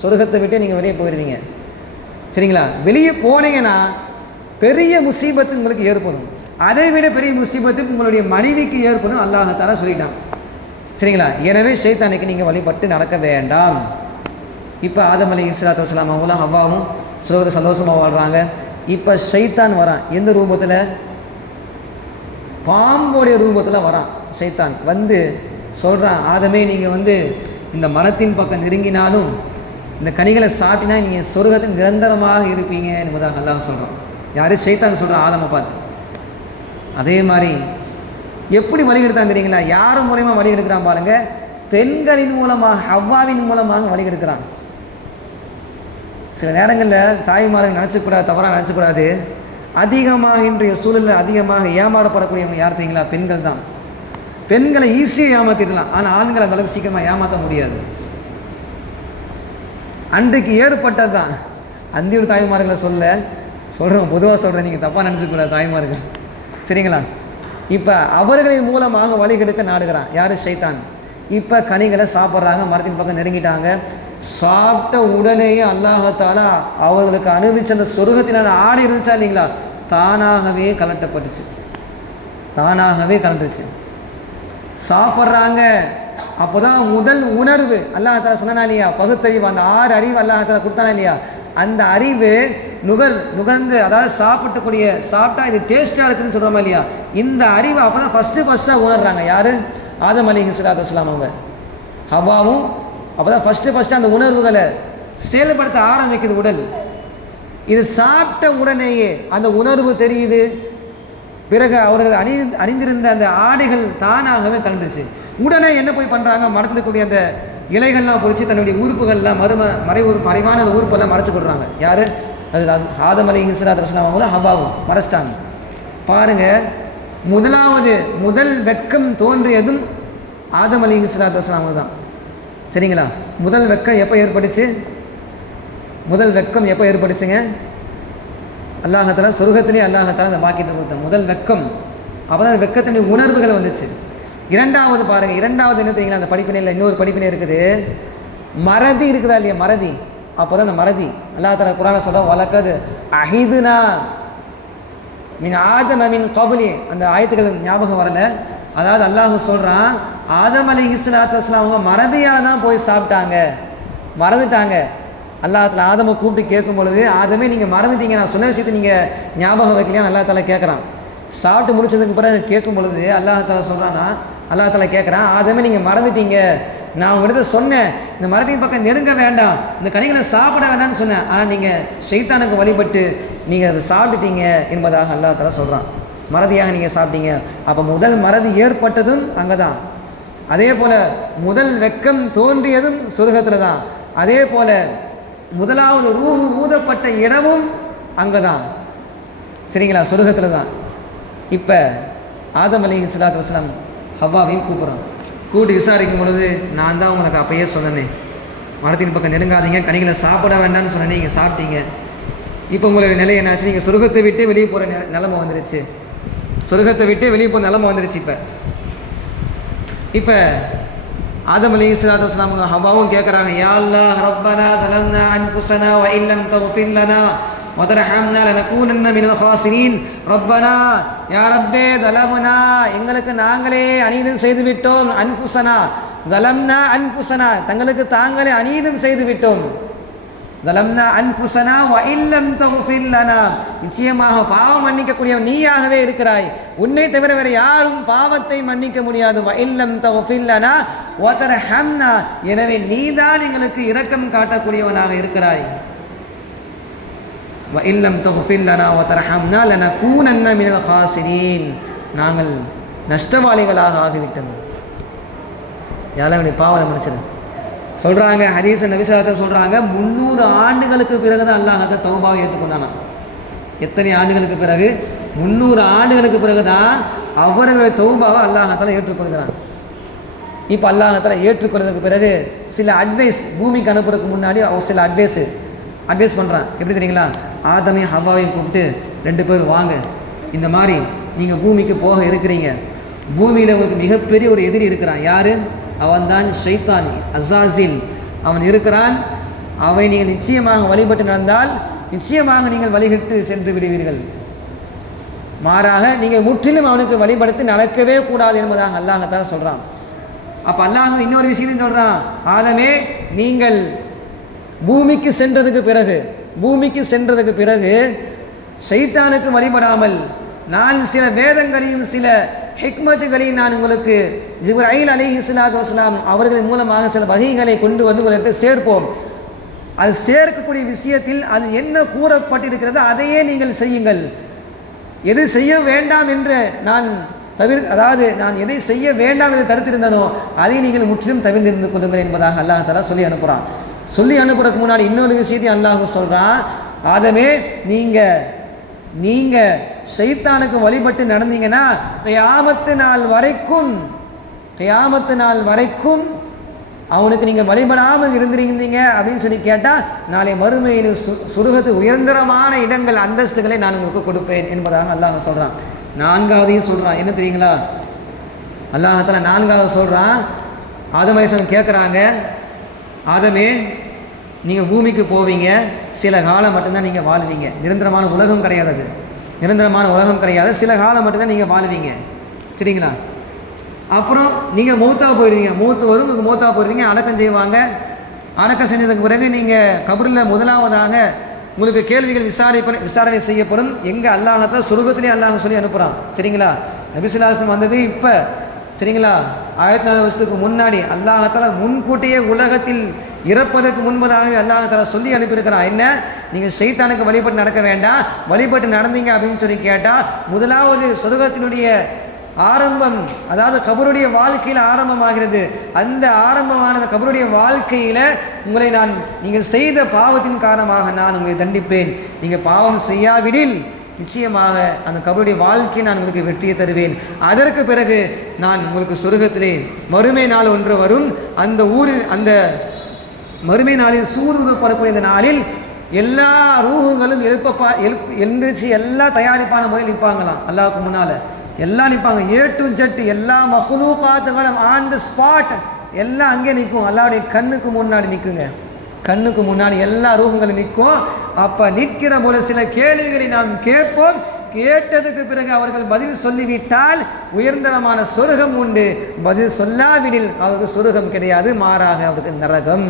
சொர்க்கத்தை விட்டு நீங்கள் வெளியே போயிடுவீங்க. சரிங்களா? வெளியே போனீங்கன்னா பெரிய முசீபத்து உங்களுக்கு ஏற்படும், அதை விட பெரிய முசீபத்து உங்களுடைய மனைவிக்கு ஏற்படும் அல்லாஹ் தஆலா சொல்லிட்டான். சரிங்களா? எனவே ஷைத்தானுக்கு நீங்கள் வழிபட்டு நடக்க வேண்டாம். இப்போ ஆதம் அலைஹிஸ்ஸலாத்து வஸ்ஸலாம் அவங்களும் ஹவ்வாவும் சொர்க்கத்தை சந்தோஷமாக வாழ்கிறாங்க. இப்போ ஷைத்தான் வரான். எந்த ரூபத்தில்? பாம்போடைய ரூபத்தில் வரான். ஷைத்தான் வந்து சொல்கிறான், ஆதமே, நீங்கள் வந்து இந்த மரத்தின் பக்கம் நெருங்கினாலும், இந்த கனிகளை சாப்பிட்டினா நீங்கள் சொர்க்கத்தில் நிரந்தரமாக இருப்பீங்க என்பதாக அல்லாஹ் சொல்கிறான். யார்? ஷைத்தான் சொல்கிறான் ஆதமை பார்த்து. அதே மாதிரி எப்படி வழிகெடுத்தான் தெரியுங்களா? யார் மூலயமா வழிகெடுக்கிறான் பாருங்க, பெண்களின் மூலமாக, ஹவ்வாவின் மூலமாக வழிகெடுக்கிறான். சில நேரங்களில் தாய்மார்கள் நினச்சக்கூடாது, தவறாக நினச்சக்கூடாது. அதிகமாக இன்றைய சூழலில் அதிகமாக ஏமாறப்படக்கூடியவங்க யார் தெரியுங்களா? பெண்கள் தான். பெண்களை ஈஸியாக ஏமாற்றிடலாம், ஆனால் ஆண்களை அந்த அளவுக்கு சீக்கிரமாக ஏமாற்ற முடியாது. அன்றைக்கு ஏற்பட்டது தான். அந்தியூர் தாய்மார்களை சொல்கிறோம், பொதுவாக சொல்கிறேன், நீங்கள் தப்பாக நினச்சக்கூடாது தாய்மார்கள், சரிங்களா? இப்போ அவர்களின் மூலமாக வழிகெடுக்க நாடுகிறான். யார்? ஷைத்தான். இப்போ கனிகளை சாப்பிட்றாங்க, மரத்தின் பக்கம் நெருங்கிட்டாங்க. சாப்பிட்ட உடனேயே அல்லாஹ் தஆலா அவர்களுக்கு அனுபவிச்ச அந்த சொர்க்கத்தினால ஆடை இருந்துச்சா இல்லைங்களா, தானாகவே கலட்டப்பட்டுச்சு, தானாகவே கலண்டுச்சு. சாப்பிட்றாங்க, அப்போ தான் முதல் உணர்வு அல்லாஹ் தஆலா சொன்னா இல்லையா, பகுத்தறிவு, அந்த 6 அறிவு அல்லாஹ் தஆலா கொடுத்தானா இல்லையா, அந்த அறிவு நுகர்ந்து அதாவது சாப்பிட்டா இது டேஸ்ட்டாக இருக்குதுன்னு சொல்கிறோமா இல்லையா, இந்த அறிவை அப்போ தான் ஃபஸ்ட்டாக உணர்றாங்க. யார்? ஆதம் அலைஹிஸ்ஸலாத்து வஸ்ஸலாம் அவங்க. ஹவ்வாவும் அப்போ தான் ஃபஸ்ட்டு அந்த உணர்வுகளை செயல்படுத்த ஆரம்பிக்குது உடல். இது சாப்பிட்ட உடனேயே அந்த உணர்வு தெரியுது. பிறகு அவர்கள் அணிந்திருந்த அந்த ஆடைகள் தானாகவே கலந்துச்சு. உடனே என்ன போய் பண்ணுறாங்க, மரத்தில் இருக்கக்கூடிய அந்த இலைகள்லாம் பொறிச்சு தன்னுடைய உறுப்புகள்லாம் மறைவான உறுப்பெல்லாம் மறைச்சு கொடுறாங்க. யார்? அது ஆதம் அலைஹிஸ்ஸலாத்து வஸ்ஸலாம் அவங்களும் ஹவ்வாவும் மறைச்சிட்டாங்க. பாருங்கள், முதல் வெட்கம் தோன்றியதும் ஆதம் அலைஹிஸ்ஸலாத்து வஸ்ஸலாம் தான். சரிங்களா? முதல் வெட்கம் எப்போ ஏற்பட்டுச்சுங்க? அல்லாஹ்தாலா சொர்க்கத்திலே அல்லாஹ்தாலா அந்த பாக்கியத்தை கொடுத்தாங்க. முதல் வெட்கம். அப்போ தான் வெட்கத்தினுடைய உணர்வுகள் வந்துச்சு. இரண்டாவது பாருங்கள், இரண்டாவது என்ன தெரியுங்களா, அந்த படிப்பினையில் இன்னொரு படிப்பினை இருக்குது. மறதி இருக்குதா இல்லையா, மறதி. அப்போ தான் அந்த மறதி அல்லாஹ்தாலா குர்ஆன்ல சொல்கிறோம், வலக்கது அஹிதுனா மின் ஆதம மின் கபுலி. அந்த ஆயத்துக்கள் ஞாபகம் வரல. அதாவது அல்லாஹ் சொல்கிறான், ஆதம் அலைஹிஸ்ஸலாத்து வஸ்ஸலாம் அவங்க மறதியாக தான் போய் சாப்பிட்டாங்க, மறந்துட்டாங்க. அல்லாஹ்தாலா ஆதமை கூப்பிட்டு கேட்கும் பொழுது, ஆதமே நீங்கள் மறந்துட்டீங்க, நான் சொன்ன விஷயத்தை நீங்கள் ஞாபகம் வைக்கலையான்னு அல்லாஹ்தாலா கேட்குறான். சாப்பிட்டு முடிச்சதுக்கு பிறகு கேட்கும் பொழுது அல்லாஹ்தாலா சொல்கிறான்னா, அல்லாஹ்தாலா கேட்குறான், ஆதமே நீங்கள் மறந்துட்டீங்க, நான் உங்கள்கிட்ட சொன்னேன் இந்த மரத்தின் பக்கம் நெருங்க வேண்டாம், இந்த கனிகளை சாப்பிட வேண்டாம்னு சொன்னேன், ஆனால் நீங்கள் ஷைத்தானுக்கு வழிபட்டு நீங்கள் அதை சாப்பிட்டுட்டீங்க என்பதாக அல்லாஹ்தாலா சொல்கிறான். மறதியாக நீங்கள் சாப்பிட்டீங்க. அப்போ முதல் மறதி ஏற்பட்டதும் அங்கே தான். அதே போல் முதல் வெட்கம் தோன்றியதும் சொர்க்கத்தில் தான். அதே போல் முதலாவது ரூஹ் ஊதப்பட்ட இடமும் அங்கே தான். சரிங்களா? சொர்க்கத்தில் தான். இப்போ ஆதம் அலைஹிஸ்ஸலாத்து வஸ்ஸலாம் ஹவ்வாவையும் கூப்பிட்டு விசாரிக்கும் பொழுது, நான் தான் உங்களுக்கு அப்பயே சொன்னேனே, மரத்தின் பக்கம் நெருங்காதீங்க, கனிகளை சாப்பிட வேண்டாம்னு சொன்னேன், நீங்கள் சாப்பிட்டீங்க. இப்போ உங்களுக்கு நிலை என்னாச்சு? நீங்கள் சொர்க்கத்தை விட்டு வெளியே போகிற நிலைமை வந்துருச்சு. சொர்க்கத்தை விட்டு வெளியே போகிற நிலைமை வந்துருச்சு. இப்போ ஆதம் அலைஹிஸ்ஸலாத்து வஸ்ஸலாம் ஹவ்வாவும் கேட்குறாங்க, யா அல்லாஹ் ரப்பனா தலம்னா அன்ஃபுஸனா வ இல்லம் தக்ஃபிர் லனா வ தர்ஹம்னா லனகூனன்ன மினல் காசிரீன். ரப்பனா, யா ரப்பே, தலம்னா, எங்களுக்கு நாங்களே அநீதம் செய்து விட்டோம். அன்ஃபுஸனா, தலம்னா அன்ஃபுஸனா, தங்களுக்கு தாங்களே அநீதம் செய்து விட்டோம். தலம்னா அன்ஃபுஸனா வ இல்லம் தக்ஃபிர் லனா, நிச்சயமாக பாவம் மன்னிக்கக்கூடியவன் நீயாகவே இருக்கிறாய், உன்னை தவிர வேறு யாரும் பாவத்தை மன்னிக்க முடியாது. வ இல்லம் தக்ஃபிர் லனா வ தர்ஹம்னா, எனவே நீதான் எங்களுக்கு இரக்கம் காட்டக்கூடியவனாக இருக்கிறாய். வ இல்லம் தக்ஃபிர் லனா வ தர்ஹம்னா லனகூனன்ன மினல் காசிரீன், நாங்கள் நஷ்டவாளிகளாக ஆகிவிட்டோம். யாரெல்லாம் பாவத்தை மன்னிச்சிரு சொல்கிறாங்க. ஹதீஸ் நபி ஸல்லல்லாஹு அலைஹி வஸல்லம் சொல்கிறாங்க, 300 ஆண்டுகளுக்கு பிறகு தான் அல்லாஹ் அந்த தௌபாவை ஏற்றுக்கொண்டானா. எத்தனை ஆண்டுகளுக்கு பிறகு? 300 ஆண்டுகளுக்கு பிறகு தான் அவர்களுடைய தௌபாவை அல்லாஹ்தாலா ஏற்றுக்கொள்கிறான். இப்போ அல்லாஹ்தாலா ஏற்றுக்கொள்றதுக்கு பிறகு சில அட்வைஸ், பூமிக்கு அனுப்புறதுக்கு முன்னாடி அவர் சில அட்வைஸ் பண்ணுறான். எப்படி தெரியுங்களா? ஆதமையும் ஹவ்வாவையும் கூப்பிட்டு, 2 பேர் வாங்க, இந்த மாதிரி நீங்கள் பூமிக்கு போக இருக்கிறீங்க, பூமியில் உங்களுக்கு மிகப்பெரிய ஒரு எதிரி இருக்கிறான். யார்? அவன்தான் ஷைத்தான், அஸாஸில். அவன் இருக்கிறான். அவனை நீங்கள் நிச்சயமாக வழிபட்டு நடந்தால் நிச்சயமாக நீங்கள் வழிகட்டு சென்று விடுவீர்கள். மாறாக நீங்கள் முற்றிலும் அவனுக்கு வழிபடுத்தி நடக்கவே கூடாது என்பதாக அல்லாஹ்தாலா சொல்கிறான். அப்போ அல்லாஹ் இன்னொரு விஷயத்தையும் சொல்கிறான், ஆதமே, நீங்கள் பூமிக்கு சென்றதுக்கு பிறகு ஷைத்தானுக்கு வழிபடாமல் நான் சில வேதங்களையும் சில ஹிக்மத்துகளையும் நான் உங்களுக்கு ஜிப்ரீல் அலைஹிஸ்ஸலாத்து வஸ்ஸலாம் அவர்களின் மூலமாக சில வகைகளை கொண்டு வந்து உங்களுக்கு சேர்ப்போம். அது சேர்க்கக்கூடிய விஷயத்தில் அது என்ன கூறப்பட்டிருக்கிறதோ அதையே நீங்கள் செய்யுங்கள். எது செய்ய வேண்டாம் என்று நான் எதை செய்ய வேண்டாம் என்று தடுத்திருந்தனோ அதை நீங்கள் முற்றிலும் தவிர்த்திருந்து கொள்ளுங்கள் என்பதாக அல்லாஹ்தாலா சொல்லி அனுப்புகிறான். சொல்லி அனுப்புறதுக்கு முன்னாடி இன்னொரு விஷயத்தையும் அல்லாஹ் சொல்கிறான், ஆதமே, நீங்கள் ஷைத்தானுக்கு வழிபட்டு நடந்தீங்கன்னா கியாமத்து நாள் வரைக்கும் அவனுக்கு நீங்கள் வழிபடாமல் இருந்திருந்தீங்க அப்படின்னு சொல்லி கேட்டால் நாளை மறுமையில் சுருகத்து உயர்ந்தரமான இடங்கள், அந்தஸ்துகளை நான் உங்களுக்கு கொடுப்பேன் என்பதாக அல்லாஹ் சொல்கிறான். 4வதையும் சொல்கிறான். என்ன தெரியுங்களா? அல்லாஹ்தாலா 4வது சொல்கிறான். ஆதம் அலைஹிஸ்ஸலாம் கேட்குறாங்க, ஆதமே, நீங்கள் பூமிக்கு போவீங்க, சில காலம் மட்டும்தான் நீங்கள் வாழ்வீங்க, நிரந்தரமான உலகம் கிடையாது, சில காலம் மட்டும்தான் நீங்கள் வாழ்வீங்க. சரிங்களா? அப்புறம் நீங்கள் மௌத்தா போயிடுவீங்க, உங்களுக்கு மௌத்தா போயிடுவீங்க, அடக்கம் செய்வாங்க. அடக்கம் செஞ்சதுக்கு பிறகு நீங்கள் கபரில் முதலாவதாக உங்களுக்கு கேள்விகள் விசாரணை செய்யப்படும். எங்கே அல்லாஹ் சொர்க்கத்திலே அல்லாஹ் சொல்லி அனுப்புகிறான். சரிங்களா? நபி ஸல்லல்லாஹு அலைஹி வஸல்லம் வந்தது இப்போ, சரிங்களா, 1400 வருஷத்துக்கு முன்னாடி அல்லாஹ் முன்கூட்டியே உலகத்தில் இறப்பதற்கு முன்பதாகவே அல்லாஹ் சொல்லி அனுப்பியிருக்கிறான். என்ன? நீங்கள் ஷைத்தானுக்கு வழிபட்டு நடக்க வேண்டாம், வழிபட்டு நடந்தீங்க அப்படின்னு சொல்லி கேட்டால் முதலாவது சொர்க்கத்தினுடைய ஆரம்பம், அதாவது கபருடைய வாழ்க்கையில் ஆரம்பமாகிறது. அந்த ஆரம்பமான அந்த கபருடைய வாழ்க்கையில் உங்களை நீங்கள் செய்த பாவத்தின் காரணமாக நான் உங்களை தண்டிப்பேன். நீங்கள் பாவம் செய்யாவிடில் நிச்சயமாக அந்த கபருடைய வாழ்க்கையை நான் உங்களுக்கு வெற்றியை தருவேன். அதற்கு பிறகு நான் உங்களுக்கு சொர்க்கத்திலே மறுமை நாள் ஒன்று வரும். அந்த ஊரில், அந்த மறுமை நாளில் சூதுபடக்கூடிய இந்த நாளில் எல்லா ரூஹுகளும் எழுந்திரிச்சு எல்லா தயாரிப்பான முறையில் நிற்பாங்களாம். அல்லாஹ்வுக்கு முன்னால் எல்லாம் நிற்பாங்க. A to Z எல்லா மஹ்லூகாத்துகளும் ஆன் த ஸ்பாட் எல்லாம் அங்கே நிற்கும். அல்லாஹ்வுடைய கண்ணுக்கு முன்னாடி நிற்குங்க. கண்ணுக்கு முன்னாடி எல்லா ரூஹங்களும் நிற்கும். அப்போ நிற்கிற போல சில கேள்விகளை நாம் கேட்போம். கேட்டதுக்கு பிறகு அவர்கள் பதில் சொல்லிவிட்டால் உயர்ந்தரமான சொர்க்கம் உண்டு. பதில் சொல்லாவிடில் அவருக்கு சொர்க்கம் கிடையாது, மாறாக அவருக்கு நரகம்.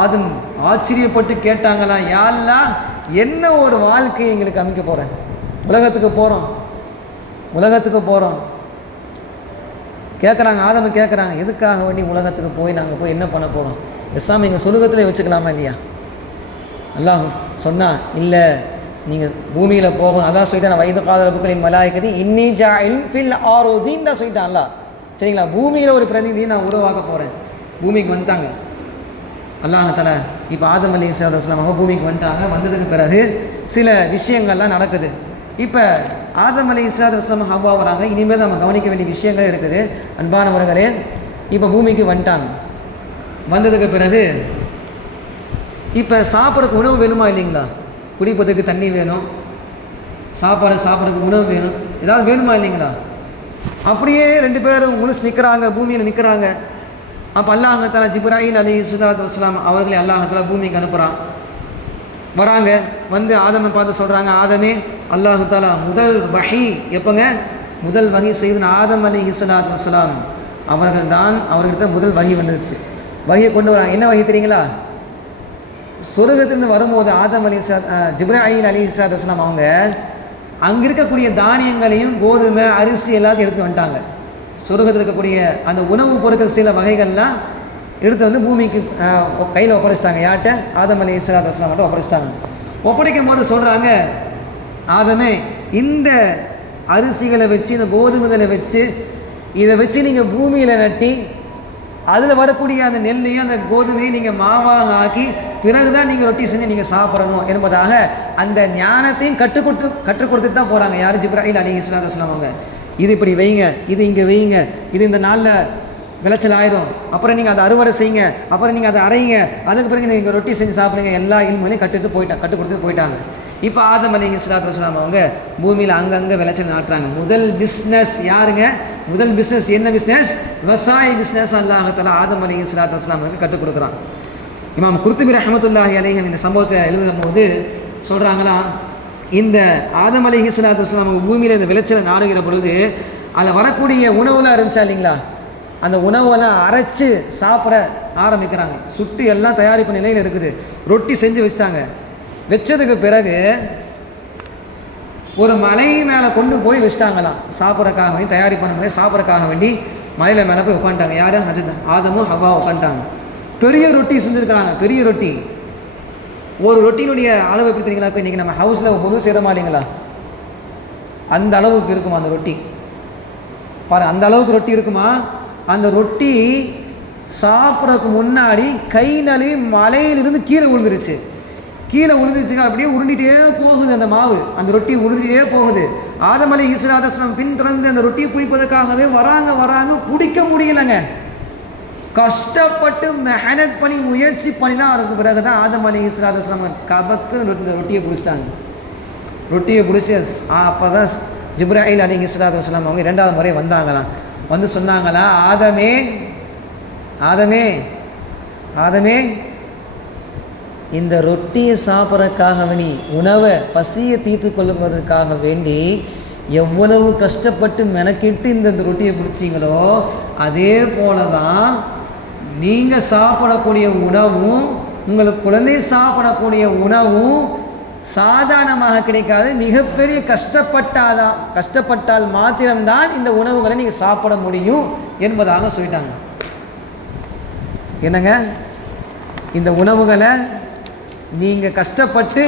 ஆதம் ஆச்சரியப்பட்டு கேட்டாங்களா, யா அல்லாஹ், என்ன ஒரு வாழ்க்கையை எங்களுக்கு அமைக்க போகிறேன்? உலகத்துக்கு போகிறோம் கேட்குறாங்க. ஆதம் கேட்குறாங்க, எதுக்காக வேண்டி உலகத்துக்கு போய் நாங்கள் போய் என்ன பண்ண போகிறோம்? பேசாமல் எங்கள் சொர்க்கத்திலே வச்சுக்கலாமா இல்லையா? அல்லாஹ் சொன்னா, இல்லை, நீங்கள் பூமியில் போகணும். அதான் சொல்லிட்டான், வயது காதல புக்களின் மலாய்க்கதி இன்னி ஜாஇல் ஃபில் ஆருதீன் தான் சொல்லிட்டான் அல்லாஹ். சரிங்களா? பூமியில் ஒரு பிரதிநிதியை நான் உருவாக்க போகிறேன். பூமிக்கு வந்துட்டாங்க அல்லாஹ் தஆலா. இப்போ ஆதம் அலைஹிஸ்ஸலாம் அவங்க பூமிக்கு வந்துட்டாங்க. வந்ததுக்கு பிறகு சில விஷயங்கள்லாம் நடக்குது. இப்போ ஆதம் அலைஹிஸ்ஸலாம் ஹவ்வா வராங்க. இனிமேல் நம்ம கவனிக்க வேண்டிய விஷயங்கள் இருக்குது. அன்பானவர்களே, இப்போ பூமிக்கு வந்துட்டாங்க. வந்ததுக்கு பிறகு இப்போ சாப்பிட்றதுக்கு உணவு வேணுமா இல்லைங்களா? குடிப்பதற்கு தண்ணி வேணும், சாப்பிட்றதுக்கு உணவு வேணும், ஏதாவது வேணுமா இல்லைங்களா? அப்படியே 2 பேரும் முழுசு நிற்கிறாங்க, பூமியில் நிற்கிறாங்க. அப்போ அல்லாஹ் தஆலா ஜிப்ராயில் அலைஹிஸ்ஸலாம் அவர்களை அல்லாஹ் தஆலா பூமிக்கு அனுப்புகிறான். வராங்க. வந்து ஆதமை பார்த்து சொல்கிறாங்க, ஆதமே, அல்லாஹ் தஆலா முதல் வஹி எப்போங்க? முதல் வஹி செய்தன ஆதம் அலைஹிஸ்ஸலாம் அவர்கள் தான், அவர்கிட்ட முதல் வஹி வந்துருச்சு. வஹியை கொண்டு வராங்க. என்ன வஹி தெரியுங்களா? சொர்க்கத்திலிருந்து வரும்போது ஆதம் ஜிப்ராயில் அலைஹிஸ்ஸலாம் அவங்க அங்கே இருக்கக்கூடிய தானியங்களையும் கோதுமை அரிசி எல்லாத்தையும் எடுத்து வந்துட்டாங்க. சொர்க்கத்தில் இருக்கக்கூடிய அந்த உணவுப் பொருட்கள் சில வகைகள்லாம் எடுத்து வந்து பூமிக்கு கையில் ஒப்படைச்சிட்டாங்க. யார்கிட்ட? ஆதம் அலைஹிஸ்ஸலாம் மட்டும் ஒப்படைச்சிட்டாங்க. ஒப்படைக்கும் போது சொல்கிறாங்க, ஆதமே, இந்த அரிசிகளை வச்சு, இந்த கோதுமைகளை வச்சு, இதை வச்சு நீங்கள் பூமியில் நட்டி அதில் வரக்கூடிய அந்த நெல்லையும் அந்த கோதுமையும் நீங்கள் மாவாக ஆக்கி பிறகு தான் நீங்கள் ரொட்டி செஞ்சு நீங்கள் சாப்பிடணும் என்பதாக அந்த ஞானத்தையும் கற்றுக் கொடுத்துட்டு தான் போகிறாங்க. யார்? ஜிப்ராயில் அலைஹிஸ்ஸலாம் அவங்க. இது இப்படி வைங்க, இது இங்கே வைங்க, இது இந்த நாளில் விளைச்சல் ஆயிரும், அப்புறம் நீங்கள் அதை அறுவடை செய்யுங்க, அப்புறம் நீங்கள் அதை அரைங்க, அதுக்கு பிறகு நீங்கள் ரொட்டி செஞ்சு சாப்பிடுங்க, எல்லா இல்மையும் கற்றுக் கொடுத்துட்டு போயிட்டாங்க. இப்போ ஆதம் அலைஹிஸ்ஸலாம் அவங்க பூமியில் அங்கங்கே விளைச்சல் நாட்டுறாங்க. முதல் பிஸ்னஸ் யாருங்க? முதல் பிஸ்னஸ் என்ன பிஸ்னஸ்? விவசாய பிஸ்னஸ். அல்லாஹ் தஆலா ஆதம் அலைஹிஸ்ஸலாமுக்கு கற்றுக் கொடுக்குறான். இமாம் குர்துபி ரஹ்மத்துல்லாஹி அலைஹி இந்த சம்பவத்தை எழுதும் போது சொல்கிறாங்களா, இந்த ஆதம் அலைஹிஸ்ஸலாம் பூமியில் இந்த விளைச்சலை நாடுகிற பொழுது அதில் வரக்கூடிய உணவுலாம் இருந்துச்சா இல்லைங்களா? அந்த உணவெல்லாம் அரைச்சி சாப்பிட ஆரம்பிக்கிறாங்க. சுட்டு எல்லாம் தயாரிப்பு நிலையில் இருக்குது. ரொட்டி செஞ்சு வச்சாங்க. வச்சதுக்கு பிறகு ஒரு மலை மேலே கொண்டு போய் வச்சிட்டாங்களாம். சாப்பிட்றதுக்காக வேண்டி தயாரிப்பு பண்ண முடியாது, சாப்பிட்றதுக்காக வேண்டி மலையில் மேலே போய் உட்காந்துட்டாங்க. யார்? ஆதமும் ஹவ்வாவும் உட்காந்துட்டாங்க. பெரிய ரொட்டி செஞ்சுருக்கிறாங்க. பெரிய ரொட்டி. ஒரு ரொட்டியினுடைய அளவு எப்படி தெரியுங்களா? இன்றைக்கி நம்ம ஹவுஸில் முழு செய்கிறோமா இல்லைங்களா? அந்த அளவுக்கு இருக்குமா அந்த ரொட்டி? பாரு, அந்த அளவுக்கு ரொட்டி இருக்குமா? அந்த ரொட்டி சாப்பிட்றதுக்கு முன்னாடி கை நழுவி மலையிலிருந்து கீழே விழுந்துருச்சு. கீழே விழுந்துச்சுங்க. அப்படியே உருண்டிகிட்டே போகுது அந்த மாவு. அந்த ரொட்டி உருண்டிகிட்டே போகுது. ஆதம் அலைஹிஸ்ஸலாம் பின்தொடர்ந்து அந்த ரொட்டியை பிடிப்பதற்காகவே வராங்க. பிடிக்க முடியலைங்க. கஷ்டப்பட்டு மெஹனத் பண்ணி முயற்சி பண்ணி தான் அதுக்கு பிறகு தான் ஆதம் அலைஹிஸ்ஸலாம் கபக்கு இந்த ரொட்டியை பிடிச்சிட்டாங்க. ரொட்டியை பிடிச்சி அப்போ தான் ஜிப்ராயில் அலைஹிஸ்ஸலாம் அவங்க 2வது முறை வந்தாங்களாம். வந்து சொன்னாங்களா, ஆதமே, இந்த ரொட்டியை சாப்பிட்றதுக்காக வேண்டி, உணவை பசியை தீர்த்து கொள்ளுவதற்காக வேண்டி எவ்வளவு கஷ்டப்பட்டு மெனக்கிட்டு இந்த ரொட்டியை பிடிச்சிங்களோ அதே போல தான் நீங்கள் சாப்பிடக்கூடிய உணவும், உங்களுக்கு குழந்தை சாப்பிடக்கூடிய உணவும் சாதாரணமாக கிடைக்காது, மிகப்பெரிய கஷ்டப்பட்டால் மாத்திரம்தான் இந்த உணவுகளை நீங்கள் சாப்பிட முடியும் என்பதாக சொல்லிட்டாங்க. என்னங்க, இந்த உணவுகளை நீங்கள் கஷ்டப்பட்டு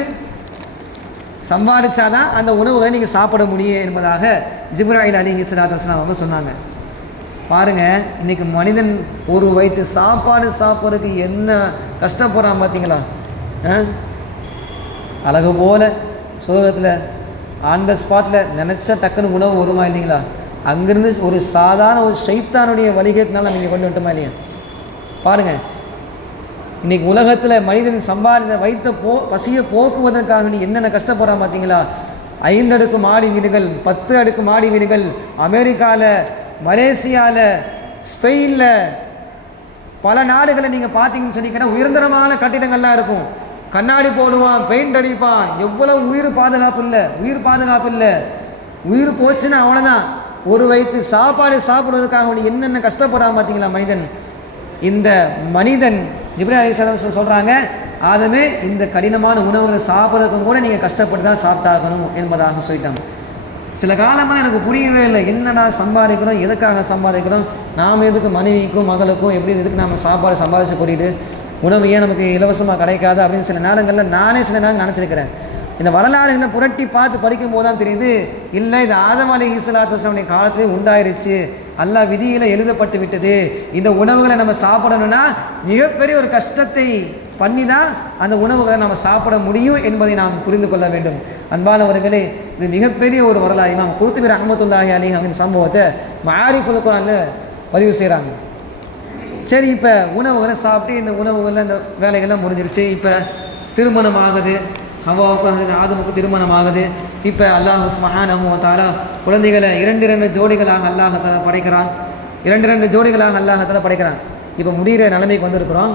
சம்பாதிச்சாதான் அந்த உணவுகளை நீங்கள் சாப்பிட முடியும் என்பதாக ஜிப்ராயில் அலைஹிஸ்ஸலாத்து வஸ்ஸலாம் அவங்க சொன்னாங்க. பாருங்கள், இன்றைக்கி மனிதன் ஒரு வயிற்று சாப்பாடு சாப்பிட்றதுக்கு என்ன கஷ்டப்படுறான் பார்த்தீங்களா? அழகு போல் சுலகத்தில் ஆன் த ஸ்பாட்டில் நினச்சா டக்குன்னு உணவு வருமா இல்லைங்களா? அங்கேருந்து ஒரு சாதாரண ஒரு ஷைத்தானுடைய வழிகேட்டினால நம்ம இங்கே கொண்டு வந்துட்டோமா இல்லையா? பாருங்கள், இன்றைக்கி உலகத்தில் மனிதன் வயிற்ற பசியை போக்குவதற்காக நீ என்னென்ன கஷ்டப்படுறான் பார்த்தீங்களா? 5 அடுக்கு மாடி வீடுகள், 10 அடுக்கு மாடி வீடுகள், அமெரிக்காவில், மலேசியாவில், ஸ்பெயினில், பல நாடுகளை நீங்கள் பார்த்தீங்கன்னு சொன்னீங்கன்னா உயர்தரமான கட்டிடங்கள்லாம் இருக்கும். கண்ணாடி போடுவான், பெயிண்ட் அடிப்பான், எவ்வளவு உயிர் பாதுகாப்பு இல்லை. உயிர் போச்சுன்னா அவ்வளோதான். ஒரு வயிற்று சாப்பாடு சாப்பிடுவதற்காக நீ என்னென்ன கஷ்டப்படுறான் பார்த்தீங்களா மனிதன்? இந்த மனிதன் ஜிப்ரீல் அலைஹிஸ்ஸலாம் சொல்கிறாங்க, ஆதமே இந்த கடினமான உணவுகளை சாப்பிட்றதுக்கும் கூட நீங்கள் கஷ்டப்பட்டு தான் சாப்பிட்டாகணும் என்பதாக சொல்லிட்டாங்க. சில காலமாக எனக்கு புரியவே இல்லை, என்னடா சம்பாதிக்கிறோம், எதுக்காக சம்பாதிக்கிறோம், நாம் எதுக்கு மனைவிக்கும் மகளுக்கும் எதுக்கு நம்ம சாப்பாடு சம்பாதிச்சு கூட்டிகிட்டு உணவு ஏன் நமக்கு இலவசமாக கிடைக்காது அப்படின்னு சில நேரங்களில் நானே நினச்சிருக்கிறேன். இந்த வரலாறுகளை புரட்டி பார்த்து படிக்கும் போது தான் தெரியுது, இல்லை இது ஆதம் அலைஹிஸ்ஸலாத்து வஸ்ஸலாமுடைய காலத்திலே உண்டாயிருச்சு, அல்லாஹ் விதியில் எழுதப்பட்டு விட்டது. இந்த உணவுகளை நம்ம சாப்பிடணும்னா மிகப்பெரிய ஒரு கஷ்டத்தை பண்ணி தான் அந்த உணவுகளை நம்ம சாப்பிட முடியும் என்பதை நாம் புரிந்து கொள்ள வேண்டும். அன்பானவர்களே, இது மிகப்பெரிய ஒரு வரலாறு. இமாம் குர்துபி ரஹ்மத்துல்லாஹி அலைஹி அவங்க சம்பவத்தை மஆரிஃபுல் குர்ஆனில் பதிவு செய்கிறாங்க. சரி, இப்போ உணவுகளை சாப்பிட்டு இந்த உணவுகளில் இந்த வேலைகள்லாம் முடிஞ்சிருச்சு. இப்போ திருமணம் ஆகுது, ஹவ்வாவுக்கு ஆதமுக்கு திருமணம் ஆகுது. இப்போ அல்லாஹ் சுப்ஹானஹு வ தஆலா குழந்தைகளை 2 ஜோடிகளாக அல்லாஹ் தஆலா படைக்கிறான். 2 ஜோடிகளாக அல்லாஹ் தஆலா படைக்கிறான். இப்போ முடிகிற நிலைமைக்கு வந்திருக்கிறோம்.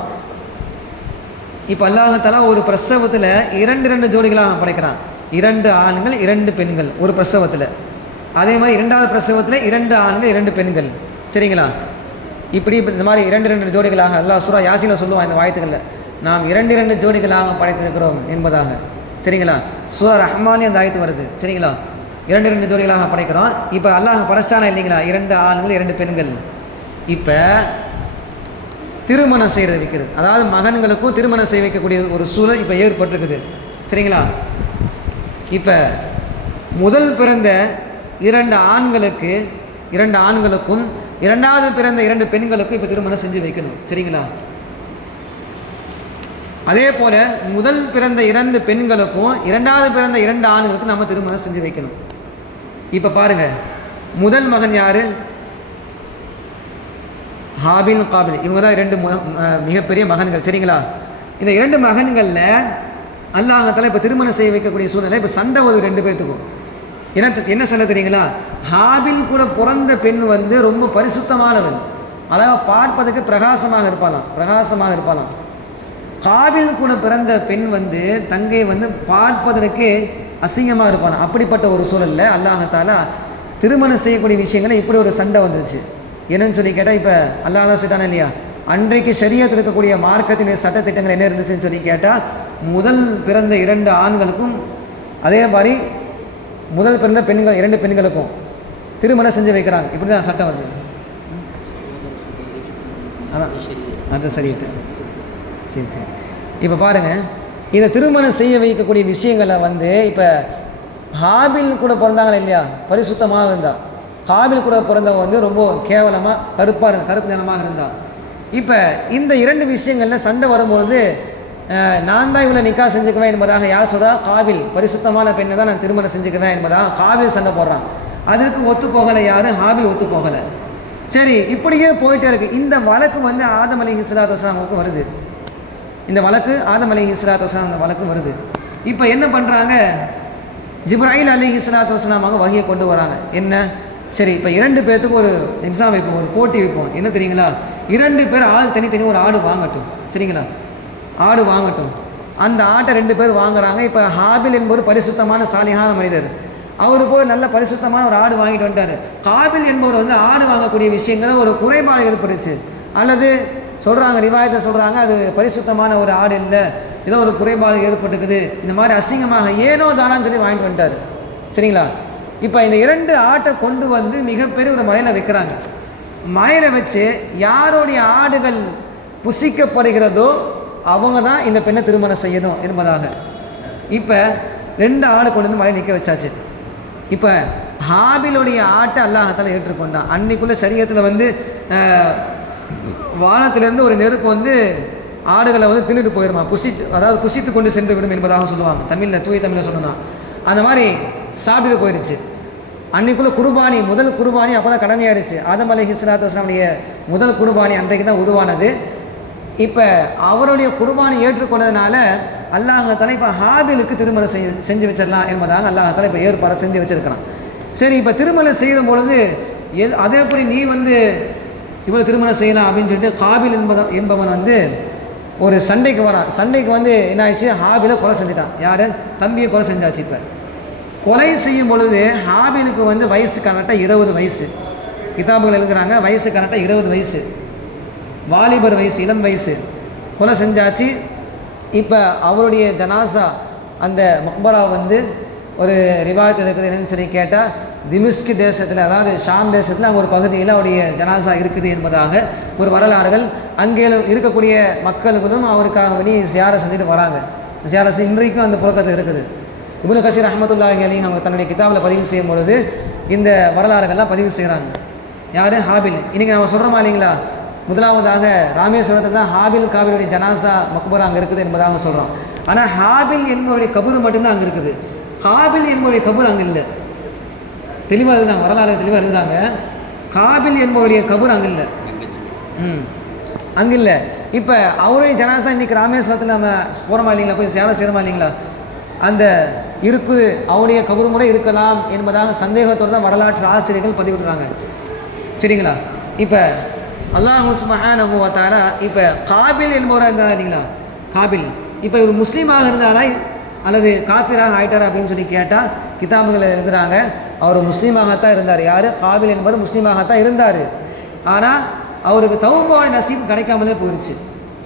இப்போ அல்லாஹ் தஆலா ஒரு பிரசவத்தில் 2 ஜோடிகளாக படைக்கிறான். 2 ஆண்கள் 2 பெண்கள் ஒரு பிரசவத்தில். அதே மாதிரி 2வது பிரசவத்தில் 2 ஆண்கள் 2 பெண்கள். சரிங்களா? இப்படி இந்த மாதிரி 2 ஜோடிகளாக அல்லாஹ் சூரா யாசீனில் சொல்லுவான் இந்த வாய்த்துக்களில், நாம் 2 ஜோடிகளாக படைத்திருக்கிறோம் என்பதாக. சரிங்களா? சூரா ரஹ்மானே அந்த ஆயத்து வருது. சரிங்களா? 2 ஜோடிகளாக படைக்கிறோம். இப்போ அல்லாஹ் படைச்சானா இல்லைங்களா? 2 ஆண்கள் 2 பெண்கள். இப்போ திருமணம் செய்கிறது வைக்கிறது, அதாவது மகன்களுக்கும் திருமணம் செய்ய வைக்கக்கூடிய ஒரு சூழல் இப்போ ஏற்பட்டிருக்குது. சரிங்களா? இப்போ முதல் பிறந்த 2 ஆண்களுக்கும் 2வது பிறந்த 2 பெண்களுக்கும் இப்போ திருமணம் செஞ்சு வைக்கணும். சரிங்களா? அதே போல் முதல் பிறந்த 2 பெண்களுக்கும் 2வது பிறந்த 2 ஆண்களுக்கும் நம்ம திருமணம் செஞ்சு வைக்கணும். இப்போ பாருங்கள், முதல் மகன் யார்? ஹாபில் காபில். இவங்க தான் 2 மிகப்பெரிய மகன்கள். சரிங்களா? இந்த 2 மகன்களில் அல்லாஹ் தஆலா இப்போ திருமணம் செய்ய வைக்கக்கூடிய சூழ்நிலை. இப்போ சண்டை வருது 2 பேர்த்துக்கும். என்ன சொல்ல தெரியுங்களா? ஹாபில் கூட பிறந்த பெண் ரொம்ப பரிசுத்தமானவன், அதாவது பார்ப்பதற்கு பிரகாசமாக இருப்பாளாம். காபில் கூட பிறந்த பெண் தங்கை பார்ப்பதற்கு அசிங்கமாக இருப்பாளாம். அப்படிப்பட்ட ஒரு சூழலில் அல்லாஹ் தஆலா திருமணம் செய்யக்கூடிய விஷயங்களை இப்படி ஒரு சண்டை வந்துச்சு. என்னன்னு சொல்லி கேட்டால், இப்போ அல்லாஹ் தான் சொல்லிட்டானே இல்லையா, அன்றைக்கு ஷரியத்தில் இருக்கக்கூடிய மார்க்கத்தினுடைய சட்டத்திட்டங்கள் என்ன இருந்துச்சுன்னு சொல்லி கேட்டால், முதல் பிறந்த 2 ஆண்களுக்கும் அதே மாதிரி முதல் பிறந்த பெண்கள் 2 பெண்களுக்கும் திருமணம் செஞ்சு வைக்கிறாங்க. இப்படி தான் சட்டம் வருது. அதான் அது சரியிட்டு. சரி. இப்போ பாருங்கள், இந்த திருமணம் செய்ய வைக்கக்கூடிய விஷயங்களை இப்போ ஹாபில் கூட பிறந்தாங்களே இல்லையா, பரிசுத்தமாக இருந்தா. காபில் கூட பிறந்தவங்க ரொம்ப கேவலமாக கருப்பு நிறமாக இருந்தா. இப்போ இந்த 2 விஷயங்களில் சண்டை வரும்பொழுது நான் தான் இவளை நிக்கா செஞ்சுக்குவேன் என்பதாக யார் சொல்கிறா? காபில் பரிசுத்தமான பெண்ணை தான் நான் திருமணம் செஞ்சுக்குவேன் என்பதாக காபில் சண்டை போடுறான். அதற்கு ஒத்து போகலை யார்? ஹாபில் ஒத்து போகலை. சரி, இப்படியே போயிட்டே இருக்குது. இந்த வழக்கு ஆதம் அலைஹிஸ்ஸலாத்து வஸ்ஸலாமுக்கு வருது. இந்த வழக்கு ஆதம் அலைஹிஸ்ஸலாத்து வஸ்ஸலாம் அந்த வழக்கு வருது. இப்போ என்ன பண்ணுறாங்க? ஜிப்ராயில் அலைஹிஸ்ஸலாத்து வஸ்ஸலாம் அவங்க வகையை கொண்டு வராங்க. என்ன? சரி, இப்போ 2 பேர்த்துக்கு ஒரு எக்ஸாம் வைப்போம், ஒரு போட்டி வைப்போம். என்ன தெரியுங்களா? 2 பேர் ஆள் தனித்தனி ஒரு ஆடு வாங்கட்டும். சரிங்களா? ஆடு வாங்கட்டும். அந்த ஆட்டை 2 பேர் வாங்குறாங்க. இப்போ ஹாபில் என்பவர் பரிசுத்தமான சாலிஹான மனிதர், அவர் போய் நல்ல பரிசுத்தமான ஒரு ஆடு வாங்கிட்டு வந்துட்டார். காபில் என்பவர் ஆடு வாங்கக்கூடிய விஷயங்களை ஒரு குறைபாடு ஏற்பட்டுச்சு, அல்லது சொல்கிறாங்க ரிவாயத்தை சொல்கிறாங்க, அது பரிசுத்தமான ஒரு ஆடு இல்லை, ஏதோ ஒரு குறைபாடு ஏற்பட்டுக்குது, இந்த மாதிரி அசிங்கமாக ஏனோ தானான்னு சொல்லி வாங்கிட்டு வந்துட்டார். சரிங்களா? இப்போ இந்த 2 ஆட்டை கொண்டு வந்து மிகப்பெரிய ஒரு மலையில் வைக்கிறாங்க. மலையில் வச்சு யாருடைய ஆடுகள் புசிக்கப்படுகிறதோ அவங்க தான் இந்த பெண்ணை திருமணம் செய்யணும் என்பதாக. இப்போ 2 ஆடு கொண்டு வந்து மலையை நிற்க வச்சாச்சு. இப்போ ஹாபிலுடைய ஆட்டை அல்லாஹ்தால ஏற்றுக்கொண்டான். அன்னைக்குள்ள சரியத்தில் வந்து வானத்திலேருந்து ஒரு நெருப்பு வந்து ஆடுகளை வந்து தின்னுட்டு போயிடுமா, அதாவது குசித்து கொண்டு சென்று விடும் என்பதாக சொல்லுவாங்க. தமிழில் தூய தமிழில் சொல்லணும். அந்த மாதிரி சாப்பிட்டு போயிடுச்சு. அன்னைக்குள்ள குர்பானி, முதல் குர்பானி அப்போ தான் கடமையாயிருச்சு. ஆதம் அலைஹிஸ்ஸலாத்து வஸ்ஸலாமுடைய முதல் குர்பானி அன்றைக்கு தான் உருவானது. இப்போ அவருடைய குர்பானி ஏற்றுக்கொண்டதுனால அல்லாஹ்தால இப்போ ஹாபிலுக்கு திருமணம் செஞ்சு வச்சிடலாம் என்பதாக அல்லாஹ்தால இப்போ ஏற்பாடு செஞ்சு வச்சிருக்கிறான். சரி, இப்போ திருமணம் செய்யும் பொழுது அதே போல் நீ வந்து இவ்வளோ திருமணம் செய்யலாம் அப்படின்னு சொல்லிட்டு ஹாபில் என்பவன் வந்து ஒரு சண்டைக்கு வரான். சண்டைக்கு வந்து என்ன ஆயிடுச்சு, ஹாபிலை கொலை செஞ்சுட்டான். யார்? தம்பியை கொலை செஞ்சாச்சு. இப்போ கொலை செய்யும் பொழுது ஹாபிலுக்கு வந்து வயசு கரெக்டாக 20 வயசு. கிதாபுகள் எழுதுகிறாங்க வயசு கரெக்டாக 20 வயசு, வாலிபர் வயசு, இளம் வயசு. கொலை செஞ்சாச்சு. இப்போ அவருடைய ஜனாசா அந்த மக்பரா வந்து ஒரு ரிவாயத்தில் இருக்குது. என்னன்னு சொல்லி கேட்டால் திமிஸ்கு தேசத்தில், அதாவது ஷாம் தேசத்தில் அங்கே ஒரு பகுதியில் அவருடைய ஜனாசா இருக்குது என்பதாக ஒரு வரலாறுகள். அங்கே இருக்கக்கூடிய மக்களுக்கும் அவருக்காக வேண்டி ஜியாரா செஞ்சுட்டு வராங்க. ஜியாரா இன்றைக்கும் அந்த புழக்கத்தில் இருக்குது. இப்னு கஸீர் ரஹ்மத்துல்லாஹி அலைஹி அவங்க தன்னுடைய கிதாபில் பதிவு செய்யும் பொழுது இந்த வரலாறுகள்லாம் பதிவு செய்கிறாங்க. யார்? ஹாபில். இன்றைக்கி நம்ம சொல்கிறோமா இல்லைங்களா, முதலாவதாக ராமேஸ்வரத்தில் தான் ஹாபில் காபிலுடைய ஜனாசா மக்பரா அங்கே இருக்குது என்பதாக சொல்கிறோம். ஆனால் ஹாபில் என்பவருடைய கபூர் மட்டும்தான் அங்கே இருக்குது. காபில் என்பவருடைய கபூர் அங்கே இல்லை. தெளிவாக எழுதுறாங்க, வரலாறு தெளிவாக எழுதுறாங்க. காபில் என்பவருடைய கபூர் அங்கே இல்லை. அங்கே இல்லை. இப்போ அவருடைய ஜனாசா இன்றைக்கி ராமேஸ்வரத்தில் நம்ம போகிறோமா இல்லைங்களா, போய் சேவை செய்கிறோமா இல்லைங்களா, அந்த இருக்குது, அவருடைய கபூர் கூட இருக்கலாம் என்பதாக சந்தேகத்தோடு தான் வரலாற்று ஆசிரியர்கள் பதிவிடுறாங்க. சரிங்களா? இப்போ அல்லாஹ் சுப்ஹானஹு வ தஆலா இப்போ காபில் என்பவராக இருந்தாரா இல்லைங்களா, காபில் இப்போ இவர் முஸ்லீமாக இருந்தாரா அல்லது காஃபிராக ஆயிட்டார் அப்படின்னு சொல்லி கேட்டால் கிதாபுகளை எழுதுகிறாங்க அவர் முஸ்லீமாகத்தான் இருந்தார். யார்? காபில் என்பவர் முஸ்லீமாகத்தான் இருந்தார். ஆனால் அவருக்கு தௌபாவுடைய நசீபு கிடைக்காமலே போயிடுச்சு.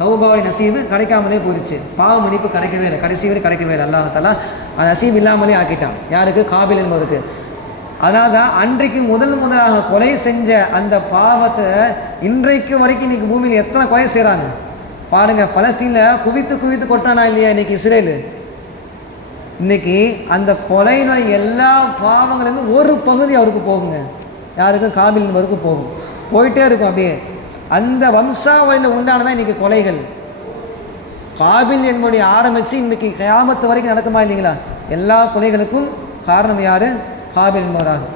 தௌபாவுடைய நசீபு கிடைக்காமலே போயிடுச்சு. பாவ மன்னிப்பு கிடைக்கவே இல்லை, கடைசி வரை கிடைக்கவே இல்லை. அல்லாஹ் தஆலா அந்த நசீப் இல்லாமலே ஆக்கிட்டான். யாருக்கு? காபில் என்பவருக்கு. அதனால தான் அன்றைக்கு முதலாக கொலை செஞ்ச அந்த பாவத்தை இன்றைக்கு வரைக்கும் இன்றைக்கி பூமியில் எத்தனை கொலை செய்கிறாங்க பாருங்கள். பலஸ்தீனில் குவித்து கொட்டானா இல்லையா இன்றைக்கி இஸ்ரேல். இன்றைக்கி அந்த கொலையினுடைய எல்லா பாவங்கள்லேருந்து ஒரு பகுதி அவருக்கு போகுங்க. யாருக்கு? காபில் என்பவருக்கு போகும். போயிட்டே இருக்கும் அப்படியே. அந்த வம்சாவளியில் உண்டானதான் இன்றைக்கி கொலைகள். காபில் என்பவருடைய ஆரம்பித்து இன்றைக்கி கியாமத்து வரைக்கும் நடக்குமா இல்லைங்களா, எல்லா கொலைகளுக்கும் காரணம் யார்? காபில் என்பவராகும்.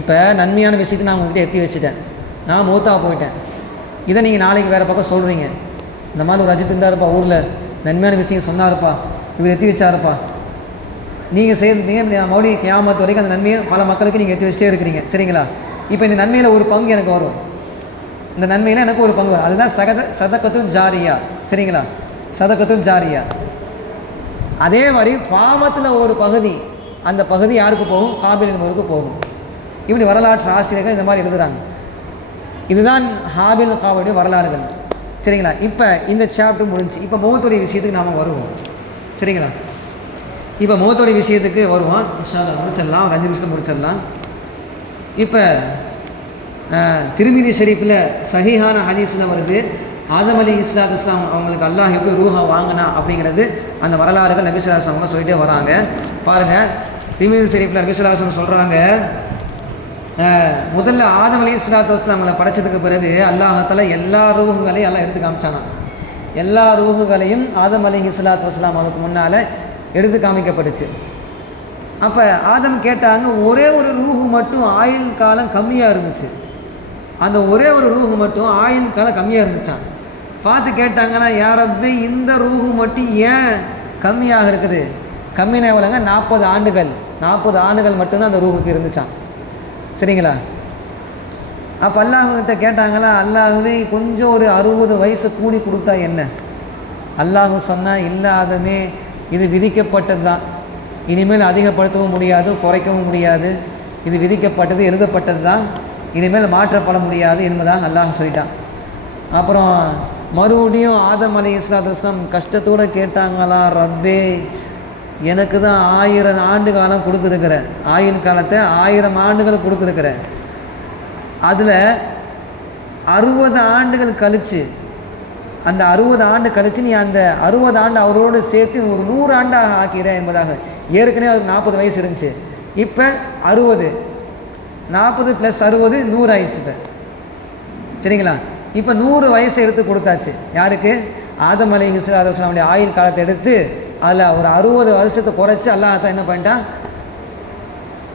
இப்போ நன்மையான விஷயத்தை நான் உங்கள்கிட்ட எத்தி வச்சுட்டேன், நான் மூத்தாக போயிட்டேன். இதை நீங்கள் நாளைக்கு வேறு பக்கம் சொல்கிறீங்க, இந்த மாதிரி ஒரு அஜித் இருந்தாருப்பா ஊரில், நன்மையான விஷயம் சொன்னாருப்பா, இவர் எத்தி வச்சாருப்பா. நீங்கள் செய்கிறீங்க மறுபடியும் கியாமத்து வரைக்கும் அந்த நன்மையை பல மக்களுக்கு நீங்கள் எத்தி வச்சுட்டே இருக்கிறீங்க. சரிங்களா? இப்போ இந்த நன்மையில் ஒரு பங்கு எனக்கு வரும், இந்த நன்மையில் எனக்கு ஒரு பங்கு வரும். அதுதான் சதகத்துல் ஜாரியா. சரிங்களா? சதகத்துல் ஜாரியா. அதே மாதிரி பாவத்தில் ஒரு பகுதி, அந்த பகுதி யாருக்கு போகும்? காபில் என்பவருக்கு போகும். இப்படி வரலாற்று ஆசிரியர்கள் இந்த மாதிரி எழுதுகிறாங்க. இதுதான் ஹாபில் காபிலுடைய வரலாறுகள். சரிங்களா? இப்போ இந்த சாப்டர் முடிஞ்சு. இப்போ மௌத்துடைய விஷயத்துக்கு நாம் வருவோம். சரிங்களா? இப்போ மௌத்துடைய விஷயத்துக்கு வருவோம். இன்ஷா அல்லாஹ் முடிச்சிடலாம், ஒரு 5 நிமிஷம் முடிச்சிடலாம். இப்போ திருமிதி ஷரீஃபில் சஹீஹான ஹதீஸில் வருது, ஆதம் அலைஹிஸ்ஸலாத்து வஸ்ஸலாம் அவங்களுக்கு அல்லாஹ் எப்படி ரூஹா வாங்கினா அப்படிங்கிறது அந்த வரலாறுகள் நபி ஸல்லல்லாஹு அலைஹி வஸல்லம் சொல்லிகிட்டே வராங்க. பாருங்கள், திருமிதி ஷரீஃபில் நபி ஸல்லல்லாஹு அலைஹி வஸல்லம் சொல்கிறாங்க, முதல்ல ஆதம் அலைஹிஸ்ஸலாத்து வஸ்ஸலாம் அவங்களை படைச்சதுக்கு பிறகு அல்லாஹ் தஆலா எல்லா ரூஹுகளையும் எல்லாம் எடுத்து காமிச்சானா. எல்லா ரூஹுகளையும் ஆதம் அலைஹிஸ்ஸலாத்து வஸ்ஸலாம் அவனுக்கு முன்னால் எடுத்து காமிக்கப்பட்டுச்சு. அப்போ ஆதம் கேட்டாங்க, ஒரே ஒரு ரூஹு மட்டும் ஆயுள் காலம் கம்மியாக இருந்துச்சு. அந்த ஒரே ஒரு ரூஹு மட்டும் ஆயுள் காலம் கம்மியாக இருந்துச்சான். பார்த்து கேட்டாங்கன்னா, யா ரப்பி, இந்த ரூஹு மட்டும் ஏன் கம்மியாக இருக்குது? கம்மினா எவ்வளோங்க? 40 ஆண்டுகள். 40 ஆண்டுகள் மட்டும்தான் அந்த ரூஹுக்கு இருந்துச்சான். சரிங்களா? அப்போ அல்லாஹ்கிட்ட கேட்டாங்களா, அல்லாஹ்வே கொஞ்சம் ஒரு 60 வயசு கூடி கொடுத்தா என்ன? அல்லாஹ் சொன்னால், இல்லாதமே இது விதிக்கப்பட்டது தான், இனிமேல் அதிகப்படுத்தவும் முடியாது, குறைக்கவும் முடியாது, இது விதிக்கப்பட்டது, எழுதப்பட்டது தான், இனிமேல் மாற்றப்பட முடியாது என்பதாக அல்லாஹ் சொல்லிட்டான். அப்புறம் மறுபடியும் ஆதம் அலைஹிஸ்ஸலாத்து வஸ்ஸலாம் கஷ்டத்தோடு கேட்டாங்களா, ரப்பே எனக்கு தான் 1000 ஆண்டு காலம் கொடுத்துருக்குறேன், ஆயுள் காலத்தை 1000 ஆண்டுகள் கொடுத்துருக்குறேன், அதில் 60 ஆண்டுகள் கழித்து, அந்த 60 ஆண்டு கழித்து நீ அந்த 60 ஆண்டு அவரோடு சேர்த்து ஒரு 100 ஆண்டாக ஆக்கிறேன் என்பதாக. ஏற்கனவே அவருக்கு 40 வயசு இருந்துச்சு, இப்போ 60, 40 + 60 100 ஆயிடுச்சு இப்போ. சரிங்களா? இப்போ 100 வயசை எடுத்து கொடுத்தாச்சு. யாருக்கு? ஆதம் அலைஹிஸ்ஸலாத்து வஸ்ஸலாமுடைய ஆயுள் காலத்தை எடுத்து அதில் ஒரு 60 வருஷத்தை குறைச்சி அல்லாஹ் தான் என்ன பண்ணிட்டான்,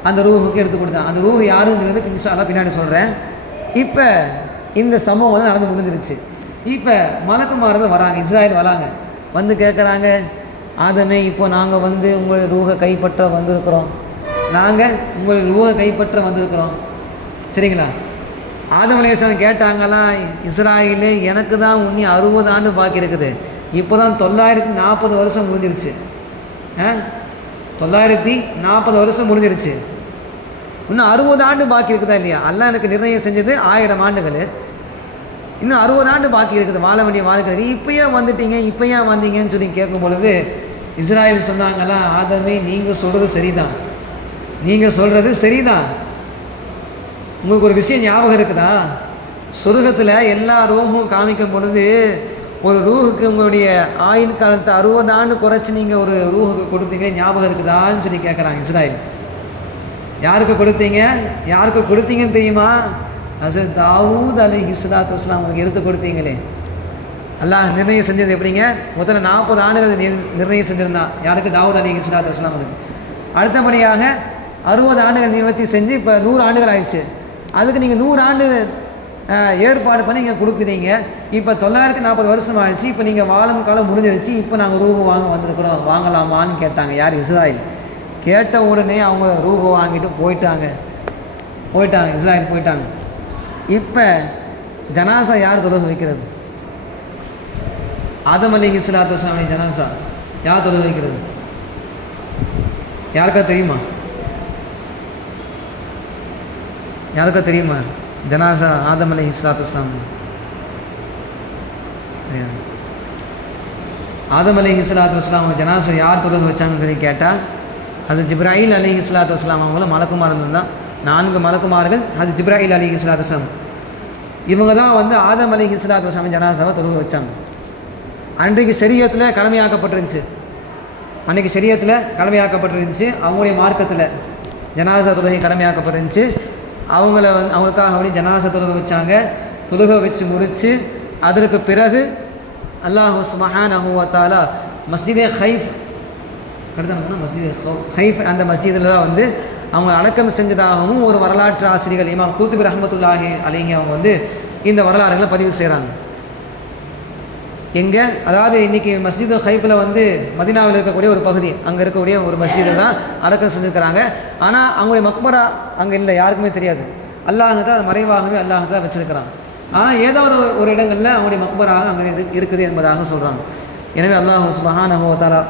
அந்த ரூஹுக்கு எடுத்து கொடுத்தான். அந்த ரூஹு யாருங்கிறது இன்ஷா அல்லாஹ் பின்னாடி சொல்கிறேன். இப்போ இந்த சம்பவம் வந்து நடந்து முடிஞ்சிருச்சு. இப்போ மலக்குமார்கள் வராங்க, இஸ்ராயல் வராங்க, வந்து கேட்குறாங்க, ஆதமே இப்போ நாங்கள் வந்து உங்களுடைய ரூஹை கைப்பற்ற வந்திருக்கிறோம், நாங்கள் உங்களுடைய ரூஹை கைப்பற்ற வந்திருக்கிறோம். சரிங்களா? ஆதம் அலைஹிஸ்ஸலாம் கேட்டாங்களாம், இஸ்ராயிலே எனக்கு தான் உன்னி 60 ஆண்டு பாக்கி இருக்குது, இப்போ தான் 940 வருஷம் முடிஞ்சிருச்சு, 940 வருஷம் முடிஞ்சிருச்சு, இன்னும் 60 ஆண்டு பாக்கி இருக்குதா இல்லையா? அல்லாஹ் எனக்கு நிர்ணயம் செஞ்சது 1000 ஆண்டுகள், இன்னும் 60 ஆண்டு பாக்கி இருக்குது வாழ வேண்டிய வாழ்க்கை, இப்போயே வந்துட்டீங்க, இப்போயே வந்தீங்கன்னு சொல்லி கேட்கும் பொழுது இஸ்ராயல் சொன்னாங்களா, ஆதமே நீங்கள் சொல்கிறது சரிதான், நீங்கள் சொல்கிறது சரிதான், உங்களுக்கு ஒரு விஷயம் ஞாபகம் இருக்குதா, சொர்க்கத்தில் எல்லா ரூஹும் காமிக்கும் பொழுது ஒரு ரூஹுக்கு உங்களுடைய ஆயுள் காலத்தை 60 ஆண்டு குறைச்சி நீங்கள் ஒரு ரூஹுக்கு கொடுத்தீங்க, ஞாபகம் இருக்குதான்னு சொல்லி கேட்குறாங்க இஸ்ராயல். யாருக்கு கொடுத்தீங்க, யாருக்கு கொடுத்தீங்கன்னு தெரியுமா? ஹஸரத் தாவூத் அலைஹிஸ்ஸலாத்து வஸ்ஸலாம் அவங்களுக்கு எடுத்து கொடுத்தீங்களே. அல்லாஹ் நிர்ணயம் செஞ்சது எப்படிங்க? முதல்ல 40 ஆண்டுகள் நிர்ணயம் செஞ்சுருந்தான். யாருக்கு? தாவூத் அலைஹிஸ்ஸலாத்து வஸ்ஸலாம் அவருக்கு. அடுத்தபடியாக 60 ஆண்டுகள் நிவர்த்தி செஞ்சு இப்போ 100 ஆண்டுகள் ஆயிடுச்சு. அதுக்கு நீங்கள் 100 ஆண்டு ஏற்பாடு பண்ணி நீங்கள் கொடுக்குறீங்க. இப்போ 940 வருஷம் ஆயிடுச்சு, இப்போ நீங்கள் வாழும் காலம் முடிஞ்சிருச்சு, இப்போ நாங்கள் ரூஹு வாங்க வந்திருக்கிறோம், வாங்கலாமான்னு கேட்டாங்க. யார்? இஸ்ராயல். கேட்ட உடனே அவங்க ரூஹு வாங்கிட்டு போயிட்டாங்க, இஸ்ராயல் போயிட்டாங்க. இப்போ ஜனாசா யார் தொழுக வைக்கிறது? ஆதம் அலைஹிஸ்ஸலாத்து வஸ்ஸலாம் ஜனாசா யார் தொழுக வைக்கிறது? யாருக்கா தெரியுமா? யாருக்கா தெரியுமா? ஜனாசா ஆதம் அலைஹிஸ்ஸலாத்து வஸ்ஸலாம், ஆதம் அலைஹிஸ்ஸலாத்து வஸ்ஸலாம் ஜனாசா யார் தொழுக வச்சாங்கன்னு சொல்லி கேட்டால் அது ஜிப்ராயில் அலைஹிஸ்ஸலாத்து வஸ்ஸலாம் அவங்கள மலக்குமார்கள் தான். 4 மலக்குமார்கள், அது ஜிப்ராயில் அலைஹிஸ்ஸலாத்து வஸ்ஸலாம், இவங்க தான் வந்து ஆதம் அலைஹிஸ்ஸலாத்து வஸ்ஸலாம் ஜனாசாவை தொழுக வச்சாங்க. அன்றைக்கு ஷரியத்தில் கடமையாக்கப்பட்டிருந்துச்சு, அவங்களுடைய மார்க்கத்தில் ஜனாசா தொழுகை கடமையாக்கப்பட்டிருந்துச்சு. அவங்களுக்காக அப்படி ஜனாசா தொழுக வச்சாங்க. தொழுக வச்சு முடித்து அதற்கு பிறகு அல்லாஹ் சுப்ஹானஹு வ தஆலா மஸ்ஜிதே ஹைஃப் அந்த மஸ்ஜிதில் தான் வந்து அவங்க அடக்கம் செஞ்சதாகவும் ஒரு வரலாற்று ஆசிரியர்கள் இமாம் குர்துபி ரஹ்மத்துல்லாஹி அலைஹி அவங்க வந்து இந்த வரலாறுகளை பதிவு செய்கிறாங்க. எங்கே? அதாவது இன்றைக்கி மஸ்ஜிது ஹைஃபில் வந்து மதீனாவில் இருக்கக்கூடிய ஒரு பகுதி, அங்கே இருக்கக்கூடிய ஒரு மஸ்ஜிதில் தான் அடக்கம் செஞ்சுருக்கிறாங்க. ஆனால் அவங்களுடைய மக்பரா அங்கே இல்லை, யாருக்குமே தெரியாது. அல்லாஹ் தான் மறைவாகவே அல்லாஹ் தான் வச்சுருக்கிறான். ஆனால் ஏதாவது ஒரு இடங்களில் அவங்களுடைய மக்பராக அங்கே இருக்குது என்பதாக சொல்கிறாங்க. எனவே அல்லாஹ் சுப்ஹானஹு வ தஆலா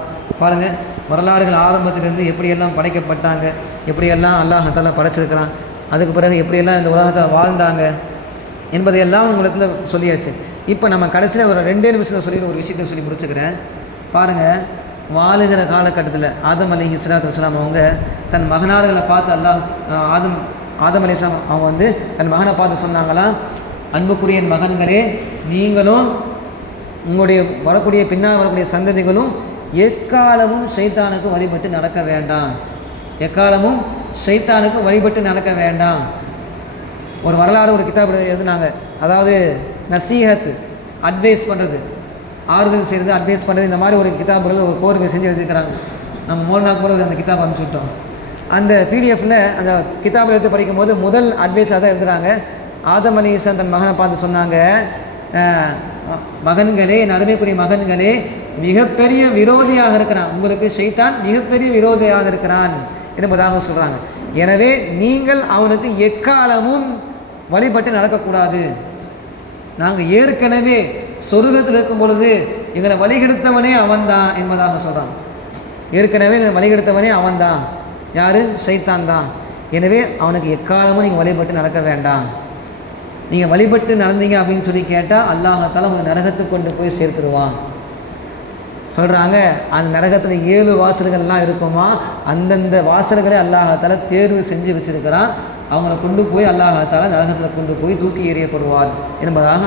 பாருங்கள், வரலாறுகள் ஆரம்பத்திலிருந்து எப்படியெல்லாம் படைக்கப்பட்டாங்க, எப்படியெல்லாம் அல்லாஹ் தஆலா படைச்சிருக்கிறான், அதுக்கு பிறகு எப்படியெல்லாம் இந்த உலகத்தில் வாழ்ந்தாங்க என்பதையெல்லாம் உங்களிடத்தில் சொல்லியாச்சு. இப்போ நம்ம கடைசியில் ஒரு 2 நிமிஷத்தில் சொல்லி ஒரு விஷயத்தை சொல்லி முடிச்சுக்கிறேன். பாருங்கள், வாழுகிற காலகட்டத்தில் ஆதம் அலைஹிஸ்ஸலாத்து வஸ்ஸலாம் அவங்க தன் மகனார்களை பார்த்து ஆதம் அலைஹிஸ்ஸலாம் அவங்க வந்து தன் மகனை பார்த்து சொன்னாங்களாம், அன்புக்குரிய மகன்களே, நீங்களும் உங்களுடைய பின்னால் வரக்கூடிய சந்ததிகளும் எக்காலமும் ஷைத்தானுக்கு வழிபட்டு நடக்க வேண்டாம். ஒரு வரலாறு ஒரு கிதாப் எழுதுனாங்க. அதாவது நசீஹத், அட்வைஸ் பண்ணுறது, ஆறுதல் செய்கிறது, அட்வைஸ் பண்ணுறது, இந்த மாதிரி ஒரு கிதாபுகள் ஒரு கோர்வை செஞ்சு எழுதிக்கிறாங்க. நம்ம மோல்னாக்கு கூட அந்த கிதாப் அனுப்பிச்சுட்டோம். அந்த பிடிஎஃப்பில் அந்த கிதாபை எடுத்து படிக்கும்போது முதல் அட்வைஸாக தான் எழுதுகிறாங்க. ஆதம் அலைஹிஸ்ஸலாம் தன் மகனை பார்த்து சொன்னாங்க, மகன்களே, அருமைக்குரிய மகன்களே, மிகப்பெரிய விரோதியாக இருக்கிறான், உங்களுக்கு ஷைத்தான் மிகப்பெரிய விரோதியாக இருக்கிறான் என்பதாக சொல்கிறாங்க. எனவே நீங்கள் அவனுக்கு எக்காலமும் வழிபட்டு நடக்கக்கூடாது. நாங்கள் ஏற்கனவே சொர்க்கத்தில் இருக்கும் பொழுது எங்களை வழிகெடுத்தவனே அவன்தான் என்பதாக சொல்கிறான். ஏற்கனவே எங்களை வழிகெடுத்தவனே அவன்தான். யார்? ஷைத்தான் தான். எனவே அவனுக்கு எக்காலமும் நீங்கள் வழிபட்டு நடக்க வேண்டாம். நீங்கள் வழிபட்டு நடந்தீங்க அப்படின்னு சொல்லி கேட்டால் அல்லாஹால உங்கள் நரகத்துக்கு கொண்டு போய் சேர்த்துருவான் சொல்கிறாங்க. அந்த நரகத்தில் 7 வாசல்கள்லாம் இருக்குமா, அந்தந்த வாசல்களை அல்லாஹால தேர்வு செஞ்சு வச்சுருக்கிறான். அவங்கள கொண்டு போய் அல்லாஹால நரகத்தில் கொண்டு போய் தூக்கி எறியப்படுவார் என்பதாக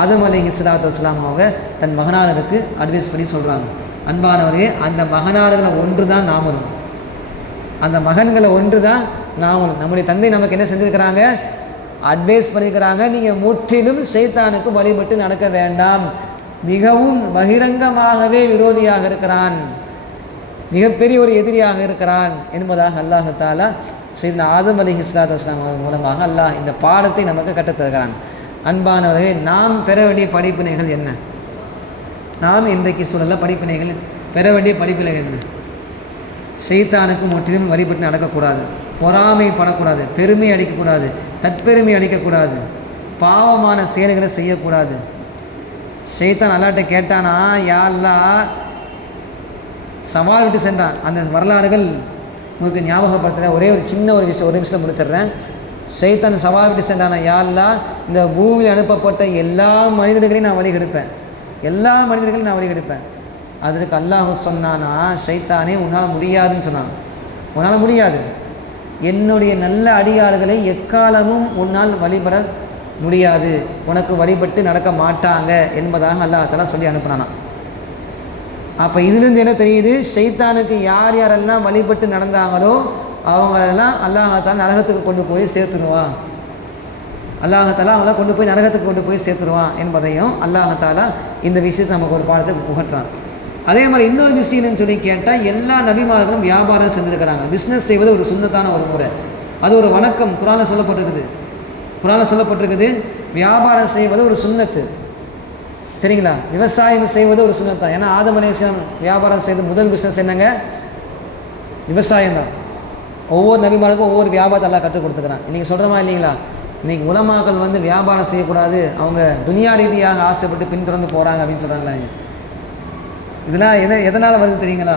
ஆதம் அலைஹிஸ்ஸலாத்து வஸ்ஸலாம் அவங்க தன் மகனாருக்கு அட்வைஸ் பண்ணி சொல்கிறாங்க. அன்பானவரே, அந்த மகனார்களை ஒன்று தான் நாமளும், அந்த மகன்களை ஒன்று தான் நாமளும். நம்முடைய தந்தை நமக்கு என்ன செஞ்சுருக்கிறாங்க, அட்வைஸ் பண்ணியிருக்கிறாங்க, நீங்கள் முற்றிலும் ஷைத்தானுக்கு வழிபட்டு நடக்க வேண்டாம், மிகவும் பகிரங்கமாகவே விரோதியாக இருக்கிறான், மிகப்பெரிய ஒரு எதிரியாக இருக்கிறான் என்பதாக அல்லாஹ் தஆலா சையதுனா ஆதம் அலைஹிஸ்ஸலாத்து வஸ்ஸலாம் மூலமாக அல்லாஹ் இந்த பாடத்தை நமக்கு கற்றுத்தருகிறான். அன்பானவர்களே, நாம் பெற வேண்டிய படிப்பினைகள் என்ன? நாம் இன்றைக்கு சூழலில் படிப்பினைகள் பெற வேண்டிய படிப்பினைகள் என்ன? ஷைத்தானுக்கு முற்றிலும் வழிபட்டு நடக்கக்கூடாது, பொறாமைப்படக்கூடாது, பெருமை அடிக்கக்கூடாது, தற்பெருமை அடிக்கக்கூடாது, பாவமான செயல்களை செய்யக்கூடாது. ஷைத்தான் அல்லாட்ட கேட்டானா, யா அல்லாஹ், சவால் விட்டு சென்றான். அந்த வரலாறுகள் உங்களுக்கு ஞாபகப்படுத்துகிறேன். ஒரே ஒரு சின்ன ஒரு நிமிஷத்தில் முடிச்சிடுறேன். ஷைத்தான் சவால் விட்டு சென்றானா, யா அல்லாஹ், இந்த பூமியில் அனுப்பப்பட்ட எல்லா மனிதர்களையும் நான் வழிகெடுப்பேன், எல்லா மனிதர்களையும் நான் வழிகெடுப்பேன். அதற்கு அல்லாஹ் சொன்னானா, ஷைத்தானே உன்னால் முடியாதுன்னு சொன்னான். உன்னால் முடியாது, என்னுடைய நல்ல அடியார்களை எக்காலமும் உன்னால் வழிபட முடியாது, உனக்கு வழிபட்டு நடக்க மாட்டாங்க என்பதாக அல்லாஹ் தஆலா சொல்லி அனுப்புனானா. அப்போ இதுலேருந்து என்ன தெரியுது, ஷைத்தானுக்கு யார் யாரெல்லாம் வழிபட்டு நடந்தாங்களோ அவங்களெல்லாம் அல்லாஹ் தஆலா நரகத்துக்கு கொண்டு போய் சேர்த்துடுவான், அல்லாஹ் தஆலா அவங்கள கொண்டு போய் நரகத்துக்கு கொண்டு போய் சேர்த்துடுவான் என்பதையும் அல்லாஹ் தஆலா இந்த விஷயத்தை நமக்கு ஒரு பாடத்தை புகட்டுறான். அதே மாதிரி இன்னொரு விஷயம்னு சொல்லி கேட்டால், எல்லா நபிமார்களும் வியாபாரம் செஞ்சுருக்கிறாங்க. பிஸ்னஸ் செய்வது ஒரு சுன்னத்தான ஒரு முறை, அது ஒரு வணக்கம். குர்ஆனில் சொல்லப்பட்டிருக்குது வியாபாரம் செய்வது ஒரு சுன்னத்து, சரிங்களா? விவசாயம் செய்வது ஒரு சுன்னத் தான். ஏன்னா ஆதம் அலைஹிஸ்ஸலாம் வியாபாரம் செய்த முதல் பிஸ்னஸ் என்னங்க, விவசாயம் தான். ஒவ்வொரு நபிமாருக்கும் ஒவ்வொரு வியாபாரத்தை எல்லாம் கற்றுக் கொடுத்துக்கிறான். இன்றைக்கி சொல்கிறோமா இல்லைங்களா, இன்றைக்கி உலமாக்கள் வந்து வியாபாரம் செய்யக்கூடாது, அவங்க துனியா ரீதியாக ஆசைப்பட்டு பின்தொடர்ந்து போகிறாங்க அப்படின்னு சொல்கிறாங்களா? இதெல்லாம் எதனால் வருது தெரியுங்களா?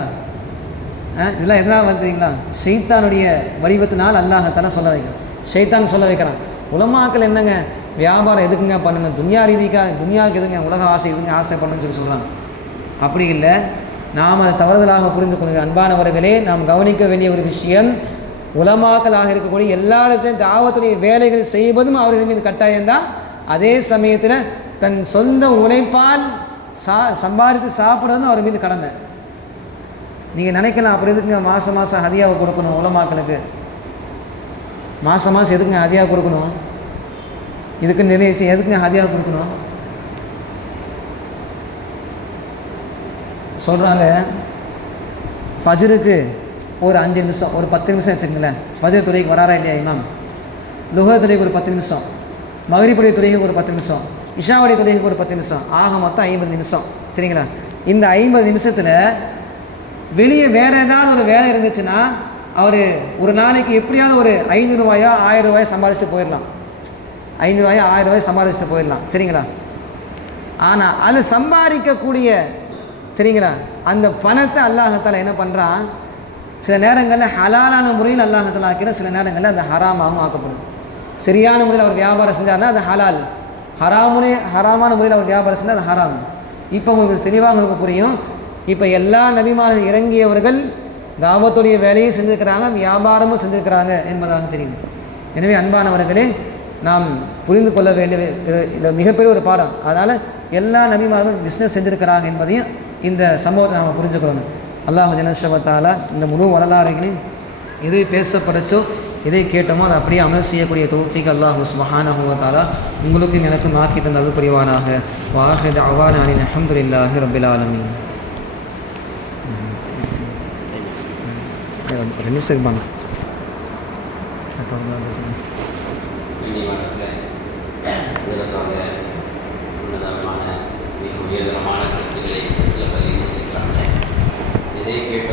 இதெல்லாம் எதனால் வருது தெரியுங்களா? ஷைத்தானுடைய வடிவத்தினால் அல்லாஹ் தஆலா சொல்ல வைக்கிறான், ஷைத்தான் சொல்ல வைக்கிறான். உலமாக்கள் என்னங்க வியாபாரம் எதுக்குங்க பண்ணணும், துனியாவுக்கு எதுங்க உலக ஆசை எதுங்க ஆசை பண்ணணும்னு சொல்கிறாங்க. அப்படி இல்லை, நாம் அதை தவறுதலாக புரிந்து கொள்ளுங்க. அன்பானவர்களே, நாம் கவனிக்க வேண்டிய ஒரு விஷயம், உலமாக்களாக இருக்கக்கூடிய எல்லா இடத்தையும் தாவத்துடைய வேலைகள் செய்வதும் அவர்கள் மீது கட்டாயம்தான். அதே சமயத்தில் தன் சொந்த உழைப்பால் சம்பாதித்து சாப்பிட்றதும் அவர் மீது கடமை. நீங்கள் நினைக்கலாம், அப்படி எதுக்குங்க மாதம் மாதம் ஹதியாவை கொடுக்கணும் உலமாக்களுக்கு, மாதம் மாதம் எதுக்குங்க ஹதியா கொடுக்கணும், இதுக்கு நிறைய எதுக்குங்க ஹதியா கொடுக்கணும் சொல்கிறாங்க. ஃபஜ்ருக்கு ஒரு 5 நிமிஷம், ஒரு 10 நிமிஷம் வச்சுக்கங்களேன். ஃபஜ்ர் தொழுகைக்கு வராரா இல்லையா இமாம், லுஹர் தொழுகைக்கு ஒரு 10 நிமிஷம், மக்ரிபுடைய தொழுகைக்கு ஒரு 10 நிமிஷம், இஷாவுடைய தொழுகைக்கு ஒரு 10 நிமிஷம், ஆக மொத்தம் 50 நிமிஷம், சரிங்களா? இந்த 50 நிமிஷத்தில் வெளியே வேறு ஏதாவது ஒரு வேலை இருந்துச்சுன்னா அவர் ஒரு நாளைக்கு எப்படியாவது ஒரு 500 ரூபாயோ 1000 ரூபாயோ சம்பாதிச்சுட்டு போயிடலாம், 500 ரூபாயோ 1000 ரூபாய் சம்பாதிச்சுட்டு போயிடலாம், சரிங்களா? ஆனால் அது சம்பாதிக்கக்கூடிய, சரிங்களா, அந்த பணத்தை அல்லாஹ் தஆலா என்ன பண்ணுறான், சில நேரங்களில் ஹலாலான முறையில் அல்லாஹ் தஆலா ஆக்கிற, சில நேரங்களில் அது ஹராமாகவும் ஆக்கப்படுது. சரியான முறையில் அவர் வியாபாரம் செஞ்சார்னா அது ஹலால், ஹராமான முறையில் அவர் வியாபாரம் செஞ்சால் அது ஹராம். இப்போ உங்களுக்கு தெளிவாக உங்களுக்கு புரியும். இப்போ எல்லா நபிமார்கள் இறங்கியவர்கள் தாவத்துடைய வேலையும் செஞ்சுருக்கிறாங்க, வியாபாரமும் செஞ்சுருக்கிறாங்க என்பதாக தெரியுது. எனவே அன்பானவர்களே, நாம் புரிந்து கொள்ள வேண்டிய இந்த மிகப்பெரிய ஒரு பாடம். அதனால் எல்லா நபிமார்களும் பிஸ்னஸ் செஞ்சுருக்கிறாங்க என்பதையும் இந்த சம்பவத்தை நாம் புரிஞ்சுக்கிறோம். அல்லாஹ் ஜல்ல தஆலா இந்த முழு வரலாறுகளையும் எதை பேசப்படச்சோ எதை கேட்டோமோ அதை அப்படியே அமல் செய்யக்கூடிய தௌஃபீக் அல்லாஹ் சுப்ஹானஹு வ தஆலா உங்களுக்கும் எனக்கும் ஆக்கி தந்த அருள் புரிவானாக. வாஹித அவானா அனில் அல்ஹம்துலில்லாஹி ரப்பில் ஆலமீன். 2 நிமிஷம் இருப்பாங்க. உயர்தரமான கருத்துக்களை பதிவு செஞ்சிருக்காங்க. இதை கேட்ட